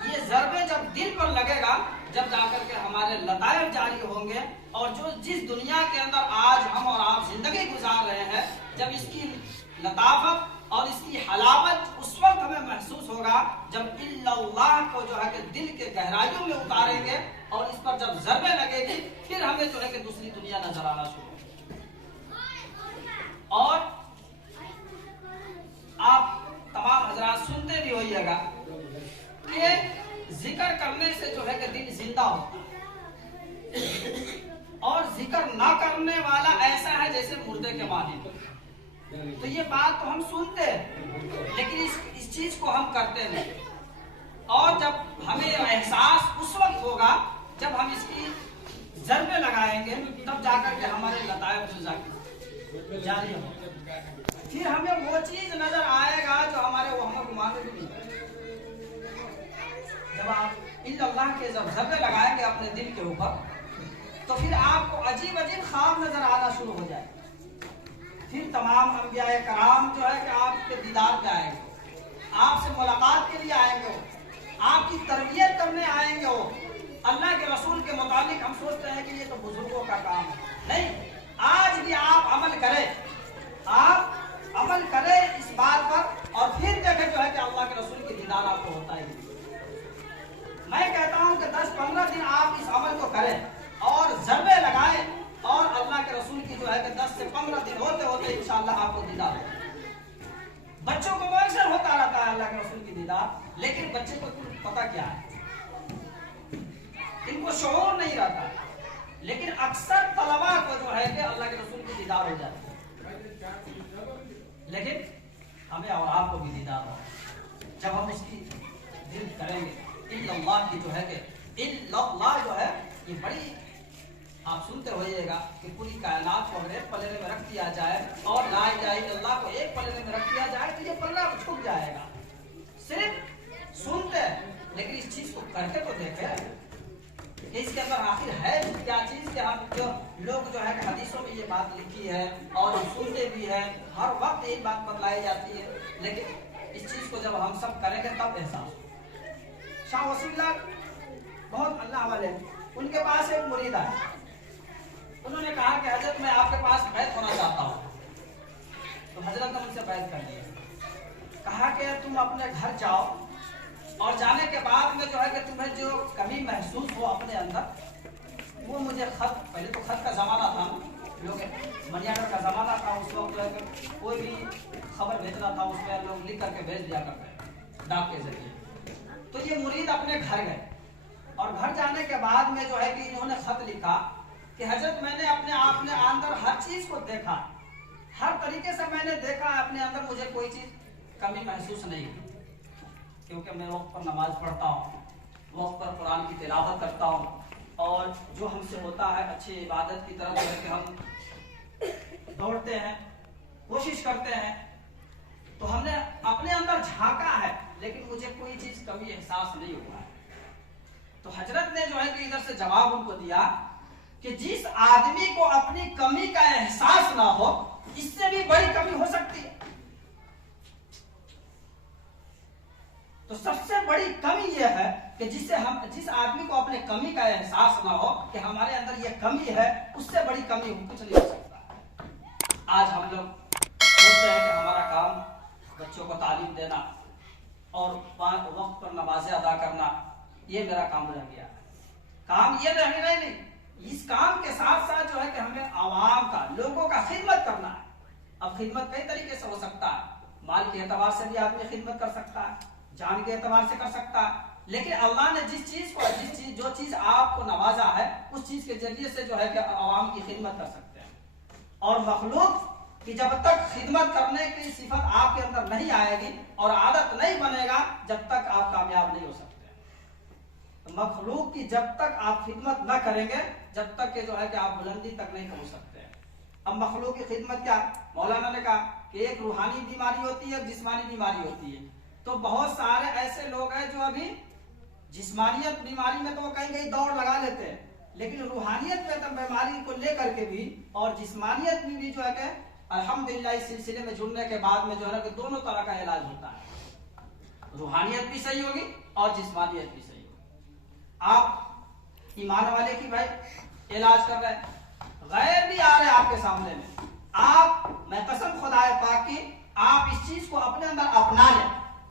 یہ ضربیں جب دل پر لگے گا، جب جا کر کے ہمارے لطائف جاری ہوں گے، اور جو جس دنیا کے اندر آج ہم اور آپ زندگی گزار رہے ہیں، جب اس کی لطافت اور اس کی حلاوت اس وقت ہمیں محسوس ہوگا جب الا اللہ کو جو ہے کہ دل کے گہرائیوں میں اتاریں گے اور اس پر جب ضربیں لگے گی، پھر ہمیں جو ہے کہ دوسری دنیا نظر آنا شروع ہوگی۔ اور آپ تمام حضرات سنتے بھی ہوئیے گا کہ ذکر کرنے سے جو ہے کہ دل زندہ ہوتا ہے، اور ذکر نہ کرنے والا ایسا ہے جیسے مردے کے مانند۔ تو یہ بات تو ہم سنتے ہیں لیکن اس چیز کو ہم کرتے نہیں، اور جب ہمیں احساس اس وقت ہوگا جب ہم اس کی ضربیں لگائیں گے، تب جا کر کے ہمارے لطائف جاری ہوں، پھر ہمیں وہ چیز نظر آئے گا جو ہمارے وہم گمان میں بھی نہیں۔ جب آپ الا اللہ کے ضربے لگائیں گے اپنے دل کے اوپر، تو پھر آپ کو عجیب عجیب خواب نظر آنا شروع ہو جائے، پھر تمام انبیاء کرام جو ہے کہ آپ کے دیدار پہ آئیں گے، آپ سے ملاقات کے لیے آئیں گے، آپ کی تربیت کرنے آئیں گے۔ وہ اللہ کے رسول کے مطابق ہم سوچتے ہیں کہ یہ تو بزرگوں کا کام ہے، نہیں، آج بھی آپ عمل کریں، آپ عمل کریں اس بات پر، اور پھر دیکھیں جو ہے کہ اللہ کے رسول کی دیدار آپ کو ہوتا ہے۔ میں کہتا ہوں کہ 10-15 دن آپ اس عمل کو کریں اور ضربے لگائیں، اور اللہ کے رسول کی جو ہے کہ 10 سے 15 دن ہوتے ہوتے انشاءاللہ آپ کو دیدار ہوگا۔ بچوں کو اکثر ہوتا رہتا ہے اللہ کے رسول کی دیدار، لیکن بچے کو پتہ کیا ہے، ان کو شعور نہیں رہتا، لیکن اکثر طلباء کو جو ہے کہ اللہ کے رسول کی دیدار ہو جاتی ہے، لیکن ہمیں اور آپ کو بھی دیدار ہو جب ہم اس کی دل کریں گے۔ الا اللہ کی جو ہے کہ الا اللہ جو ہے یہ بڑی، آپ سنتے ہوئیے گا کہ پوری کائنات کو اگر ایک پلڑے میں رکھ دیا جائے اور لا الہ الا اللہ کو ایک پلڑے میں رکھ دیا جائے تو یہ پلڑا چھپ جائے گا۔ صرف سنتے لیکن اس چیز کو کر کے تو دیکھیں کہ اس کے اندر آخر ہے کیا چیز، کہ ہم جو لوگ جو ہے کہ حدیثوں میں یہ بات لکھی ہے اور سنتے بھی ہیں، ہر وقت یہی بات بتلائی جاتی ہے، لیکن اس چیز کو جب ہم سب کریں گے تب احساس ہوگا۔ شاہ وسیع اللہ بہت اللہ والے، ان کے پاس ایک مرید ہے، انہوں نے کہا کہ حضرت میں آپ کے پاس بیعت ہونا چاہتا ہوں، تو حضرت نے ان سے بیعت کر لیا، کہا کہ تم اپنے گھر جاؤ اور جانے کے بعد میں جو ہے کہ تمہیں جو کمی محسوس ہو اپنے اندر، وہ مجھے خط، پہلے تو خط کا زمانہ تھا، لوگ منی آرڈر کا زمانہ تھا، اس وقت جو ہے کہ کوئی بھی خبر بھیجنا تھا اس میں لوگ لکھ کر کے بھیج دیا کرتے ڈاک کے ذریعے۔ تو یہ مرید اپنے گھر گئے، اور گھر جانے کے بعد میں جو ہے کہ انہوں نے خط لکھا کہ حضرت میں نے اپنے آپ میں اندر ہر چیز کو دیکھا، ہر طریقے سے میں نے دیکھا، اپنے اندر مجھے کوئی چیز کمی محسوس نہیں، کیونکہ میں وقت پر نماز پڑھتا ہوں، وقت پر قرآن کی تلاوت کرتا ہوں، اور جو ہم سے ہوتا ہے اچھی عبادت کی طرف جو ہے کہ ہم دوڑتے ہیں، کوشش کرتے ہیں، تو ہم نے اپنے اندر جھانکا ہے لیکن مجھے کوئی چیز کبھی احساس نہیں ہوا ہے۔ تو حضرت نے جو ہے کہ ادھر سے جواب ان کو دیا کہ جس آدمی کو اپنی کمی کا احساس نہ ہو، اس سے بھی بڑی کمی ہو سکتی ہے۔ تو سب سے بڑی کمی یہ ہے کہ جس آدمی کو اپنے کمی کا احساس نہ ہو کہ ہمارے اندر یہ کمی ہے، اس سے بڑی کمی کچھ نہیں ہو سکتا۔ آج ہم لوگ سوچتے ہیں کہ ہمارا کام بچوں کو تعلیم دینا اور وقت پر نمازیں ادا کرنا، یہ میرا کام رہ گیا ہے۔ کام یہ نہیں، اس کام کے ساتھ ساتھ جو ہے کہ ہمیں عوام کا، لوگوں کا خدمت کرنا ہے۔ اب خدمت کئی طریقے سے ہو سکتا ہے، مال کے اعتبار سے بھی آدمی خدمت کر سکتا ہے، جان کے اعتبار سے کر سکتا ہے، لیکن اللہ نے جو چیز آپ کو نوازا ہے، اس چیز کے ذریعے سے جو ہے کہ عوام کی خدمت کر سکتے ہیں۔ اور مخلوق کی جب تک خدمت کرنے کی صفت آپ کے اندر نہیں آئے گی اور عادت نہیں بنے گا، جب تک آپ کامیاب نہیں ہو سکتے۔ مخلوق کی جب تک آپ خدمت نہ کریں گے، جب تک کہ جو ہے کہ آپ بلندی تک نہیں پہنچ سکتے۔ اب مخلوق کی خدمت کیا؟ مولانا نے کہا کہ ایک روحانی بیماری ہوتی ہے، ایک جسمانی بیماری ہوتی ہے۔ تو بہت سارے ایسے لوگ ہیں جو ابھی جسمانیت بیماری میں تو وہ کہیں دوڑ لگا لیتے ہیں، لیکن روحانیت بیماری کو لے کر کے بھی اور جسمانیت میں بھی جو ہے کہ الحمدللہ اس سلسلے میں جڑنے کے بعد میں جو ہے کہ دونوں طرح کا علاج ہوتا ہے، روحانیت بھی صحیح ہوگی اور جسمانیت بھی صحیح ہوگی۔ آپ ایمان والے کی بھائی علاج کر رہے ہیں، غیر بھی آ رہے ہیں آپ کے سامنے میں، آپ میں قسم خدا پاک کی آپ اس چیز کو اپنے اندر اپنا لیں،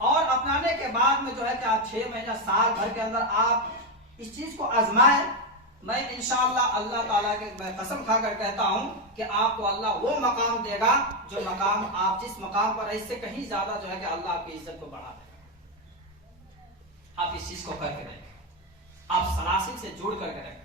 اور اپنانے کے بعد میں جو ہے کہ آپ 6 مہینہ سال بھر کے اندر آپ اس چیز کو آزمائیں۔ میں انشاءاللہ اللہ تعالیٰ کے میں قسم کھا کر کہتا ہوں کہ آپ کو اللہ وہ مقام دے گا جو مقام آپ جس مقام پر اس سے کہیں زیادہ جو ہے کہ اللہ آپ کی عزت کو بڑھا دے گا۔ آپ اس چیز کو کر کے رہیں، آپ سلاسل سے جڑ کر کے رہیں۔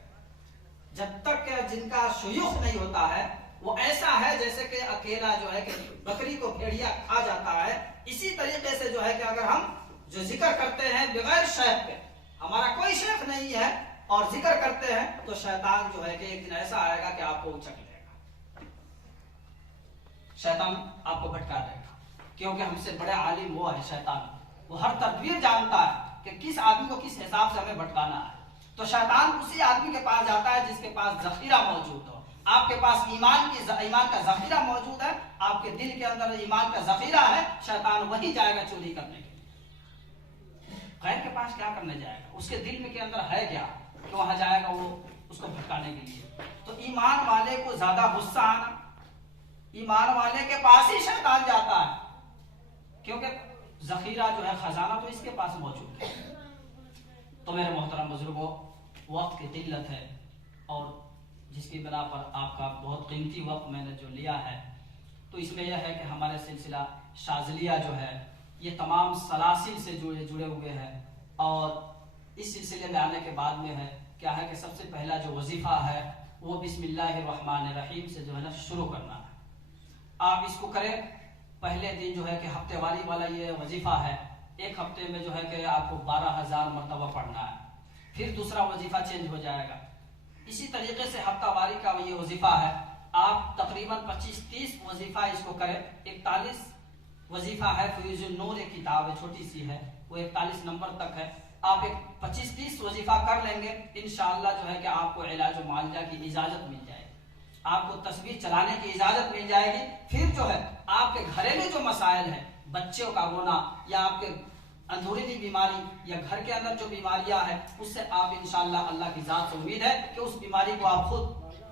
جب تک کہ جن کا شیوخ نہیں ہوتا ہے، وہ ایسا ہے جیسے کہ اکیلا جو ہے کہ بکری کو بھیڑیا کھا جاتا ہے، اسی طریقے سے جو ہے کہ اگر ہم جو ذکر کرتے ہیں بغیر شیخ کے، ہمارا کوئی شیخ نہیں ہے اور ذکر کرتے ہیں، تو شیطان جو ہے کہ ایک دن ایسا آئے گا کہ آپ کو اچک لے گا، شیطان آپ کو بھٹکا دے گا، کیونکہ ہم سے بڑے عالم وہ ہے شیطان، وہ ہر تدبیر جانتا ہے کہ کس آدمی کو کس حساب سے ہمیں بھٹکانا ہے۔ تو شیطان اسی آدمی کے پاس جاتا ہے جس کے پاس ذخیرہ موجود ہو۔ آپ کے پاس ایمان کا ذخیرہ موجود ہے، آپ کے دل کے اندر ایمان کا ذخیرہ ہے، شیطان وہی جائے گا چوری کرنے کے لیے۔ غیر کے پاس کیا کرنے جائے گا؟ اس کے دل میں کے اندر ہے کیا کہ وہاں جائے گا وہ اس کو بھٹکانے کے لیے؟ تو ایمان والے کو زیادہ غصہ آنا، ایمان والے کے پاس ہی شیطان جاتا ہے، کیونکہ ذخیرہ جو ہے خزانہ تو اس کے پاس موجود ہے۔ تو میرے محترم بزرگوں، وقت کی قلت ہے اور جس کی بنا پر آپ کا بہت قیمتی وقت میں نے جو لیا ہے، تو اس میں یہ ہے کہ ہمارے سلسلہ شاذلیہ جو ہے یہ تمام سلاسل سے جڑے ہوئے ہیں، اور اس سلسلے میں آنے کے بعد میں ہے کیا ہے کہ سب سے پہلا جو وظیفہ ہے وہ بسم اللہ الرحمن الرحیم سے جو ہے نا شروع کرنا ہے۔ آپ اس کو کریں، پہلے دن جو ہے کہ ہفتے واری والا یہ وظیفہ ہے، ایک ہفتے میں جو ہے کہ آپ کو 12,000 مرتبہ پڑھنا ہے، پھر دوسرا وظیفہ چینج ہو جائے گا، اسی طریقے سے ہفتہ واری کا یہ وظیفہ ہے۔ آپ تقریباً 25-30 وظیفہ اس کو کریں۔ 41 وظیفہ ہے، فیض النور ایک کتاب ہے چھوٹی سی ہے، وہ 41 نمبر تک ہے۔ آپ ایک 25-30 وظیفہ کر لیں گے، انشاءاللہ جو ہے کہ آپ کو علاج و معالجہ کی اجازت مل جائے گی، آپ کو تسبیح چلانے کی اجازت مل جائے گی۔ پھر جو ہے آپ کے گھریلو جو مسائل ہیں، بچوں کا رونا یا آپ کے اندرونی بیماری یا گھر کے اندر جو بیماریاں ہیں، اس سے آپ انشاءاللہ اللہ کی ذات سے امید ہے کہ اس بیماری کو آپ خود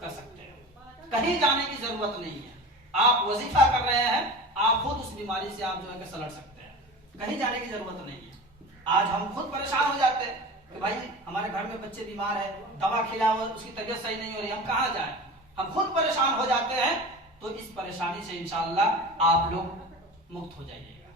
کر سکتے ہیں، کہیں جانے کی ضرورت نہیں ہے۔ آپ وظیفہ کر رہے ہیں، آپ خود اس بیماری سے آپ جو ہے کہ سلٹ سکتے ہیں، کہیں جانے کی ضرورت نہیں ہے۔ آج ہم خود پریشان ہو جاتے ہیں کہ بھائی ہمارے گھر میں بچے بیمار ہیں، دوا کھلاؤ، اس کی طبیعت صحیح نہیں ہو رہی، ہم کہاں جائیں؟ ہم خود پریشان ہو جاتے ہیں۔ تو اس پریشانی سے انشاءاللہ آپ لوگ مکت ہو جائیے گا،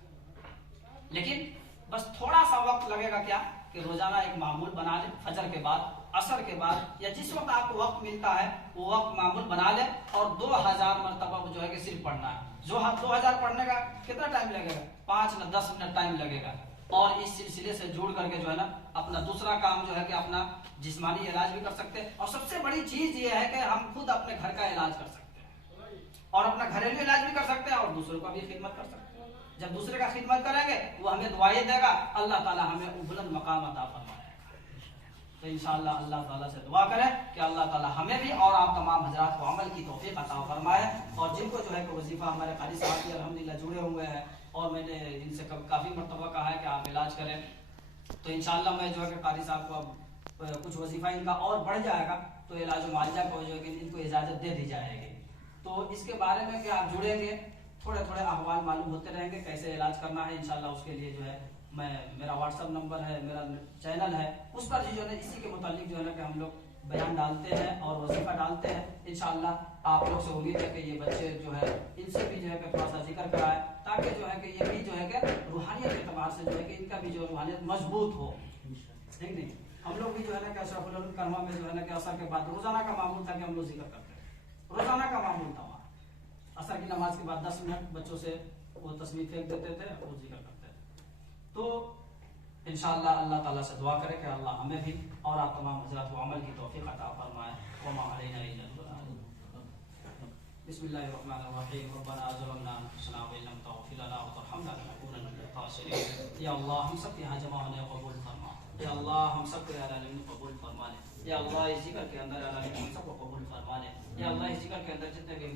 لیکن بس تھوڑا سا وقت لگے گا، کیا کہ روزانہ ایک معمول بنا لیں، فجر کے بعد، عصر کے بعد، یا جس وقت آپ کو وقت ملتا ہے وہ وقت معمول بنا لیں، اور 2000 مرتبہ جو ہے کہ صرف پڑھنا ہے۔ جو 2000 پڑھنے کا کتنا ٹائم لگے گا؟ 5 نہ 10 منٹ ٹائم لگے گا۔ اور اس سلسلے سے جوڑ کر کے جو ہے نا اپنا دوسرا کام جو ہے کہ اپنا جسمانی علاج بھی کر سکتے ہیں. اور سب سے بڑی چیز یہ ہے کہ ہم خود اپنے گھر کا علاج کر سکتے ہیں اور اپنا گھریلو علاج بھی کر سکتے ہیں اور دوسروں کا بھی خدمت کر سکتے ہیں. جب دوسرے کا خدمت کریں گے وہ ہمیں دعائیں دے گا, اللہ تعالیٰ ہمیں بلند مقام عطا فرمائے. تو انشاءاللہ اللہ تعالیٰ سے دعا کریں کہ اللہ تعالیٰ ہمیں بھی اور آپ تمام حضرات کو عمل کی توفیق عطا فرمائے. اور جن کو جو ہے کہ وظیفہ ہمارے قاری صاحب کی الحمدللہ جڑے ہوئے ہیں اور میں نے ان سے کافی مرتبہ کہا ہے کہ آپ علاج کریں, تو انشاءاللہ میں جو ہے کہ قاری صاحب کو اب کچھ وظیفہ ان کا اور بڑھ جائے گا تو علاج و معالجہ کو جو ہے کہ ان کو اجازت دے دی جائے گی. تو اس کے بارے میں کہ آپ جڑیں گے, تھوڑے تھوڑے احوال معلوم ہوتے رہیں گے کیسے علاج کرنا ہے. انشاءاللہ اس کے لیے جو ہے میرا واٹس ایپ نمبر ہے, میرا چینل ہے, اس پر جو ہے اسی کے متعلق جو ہے نا کہ ہم لوگ بیان ڈالتے ہیں اور وظیفہ ڈالتے ہیں. انشاءاللہ آپ لوگ سے امید ہے کہ یہ بچے جو ہے ان سے بھی جو ہے کہ تھوڑا سا ذکر کرائے تاکہ جو ہے کہ یہ بھی جو ہے کہ روحانیت کے اعتبار سے جو ہے کہ ان کا بھی جو روحانیت مضبوط ہو. ٹھیک نہیں, ہم لوگ بھی جو ہے نا کہ اشرف العلوم کرما میں جو ہے نا کہ اثر کے بعد روزانہ کا معمول تھا کہ ہم لوگ ذکر کرتے ہیں, روزانہ کا معمول تھا. وہاں اثر کی نماز کے بعد 10 منٹ بچوں سے وہ تصویر پھینک دیتے تھے, وہ ذکر کرتے تھے. تو انشاءاللہ اللہ تعالیٰ سے دعا کرے کہ اللہ ہمیں بھی اور آپ تمام حضرات کو عمل کی توفیق عطا فرمائے. وما علینا الا البلاغ. بسم اللہ الرحمن الرحیم. ربنا ظلمنا انفسنا وان لم تغفر لنا وترحمنا لنكونن من الخاسرین. یا اللہ ہم سب یہاں جمع ہونے قبول فرما. یا اللہ ہم سب کو یا العالمین قبول فرما لے. یا اللہ اس ذکر کے اندر العالمین ہم سب کو قبول فرما لے. یا اللہ اس ذکر کے اندر جتنے بھی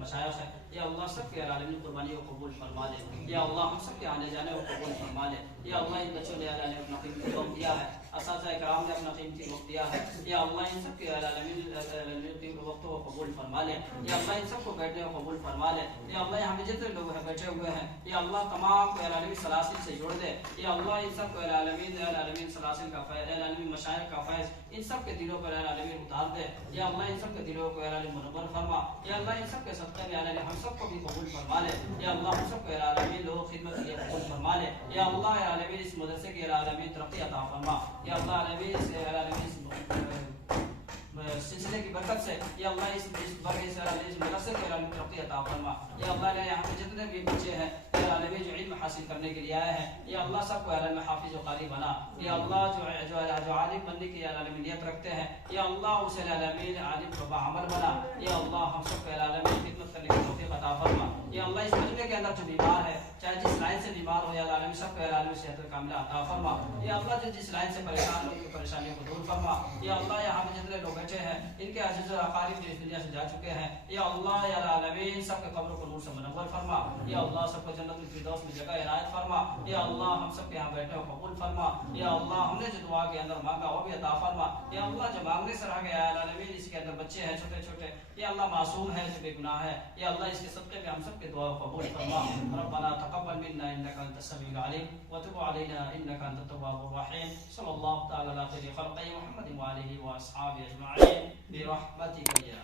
مشایخ ہیں یا اللہ سب کے العالمین قربانی کو قبول فرما لے. یا اللہ ہم سب کے آنے جانے کو قبول فرما لے. یا اللہ ان بچوں نے العالمین اپنا قیمتی وقت دیا ہے, اساتذہ کرام نے اپنا قیمتی وقت دیا ہے. یا اللہ ان سب کے العالمین وقت کو قبول فرما لے. یا اللہ ان سب کو بیٹھنے کو قبول فرما لے. یا اللہ یہاں پہ جتنے لوگ ہیں بیٹھے ہوئے ہیں یا اللہ تمام کو العالمین سلاسل سے جوڑ دے. یا اللہ ان سب کو العالمین سلاسل کا فیض, العالمین مشائخ کا فیض ان سب کے دلوں پر العالمین اتار دے. یا اللہ ان سب کے دلوں کو العالمین منور فرما. یا اللہ ان سب کے صدقے میں العالمین ہم سب کو بھی قبول فرما لے. یا اللہ ہم سب کو العالمین لوگ خدمت کے لیے قبول فرما لے. یا اللہ العالمین اس مدرسے کے العالمین ترقی عطا فرما. یا اللہ العالمین سلسلے کی برکت سے یا اللہ اس مدرسے کے العالمین ترقی عطا فرما. یا اللہ یہاں پہ جتنے بھی بچے ہیں العالمین جو علم حاصل کرنے کے لیے آئے ہیں یا اللہ سب کو العالمین حافظ و قاری بنا. یا اللہ جو عالم بننے کی العالمین نیت رکھتے ہیں یا اللہ اسے العالمین عالم کو باعمل بنا. یا اللہ ہم سب کو العالمین خدمت کرنے کی توفیق عطا فرما. یا اللہ اس مجمع کے اندر جو بیمار ہے چاہے جس لائن سے بیمار ہو یا العالمین سب کو العالمین صحت کاملہ عطا فرما. یا اللہ جو جس لائن سے پریشان ہو ان کی پریشانیوں کو دور فرما. یا اللہ یہاں پہ جتنے لوگ بیٹھے ہیں ان کے عزیز و اقارب جو اس دنیا سے جا چکے ہیں یا اللہ یا العالمین سب کے قبروں کو نور سے منور فرما. یا اللہ سب کو جنت الفردوس میں جگہ عنایت فرما. یا اللہ ہم سب کے یہاں بیٹھے ہو قبول فرما. یا اللہ ہم نے جو دعا کے اندر مانگا وہ بھی عطا فرما. یا اللہ جو مانگنے سے رہ گیا العالمین اس کے اندر بچے ہیں چھوٹے چھوٹے یا اللہ معصوم ہے جو بے گناہ ہے یا اللہ اس کے صدقے میں ہم سب کے دعا قبول فرما. ربنا تقبل منا انك انت السميع العليم وتب علينا انك انت التواب الرحيم. صلى الله تعالى على خير خلقه محمد وآله واصحابه اجمعين برحمتك يا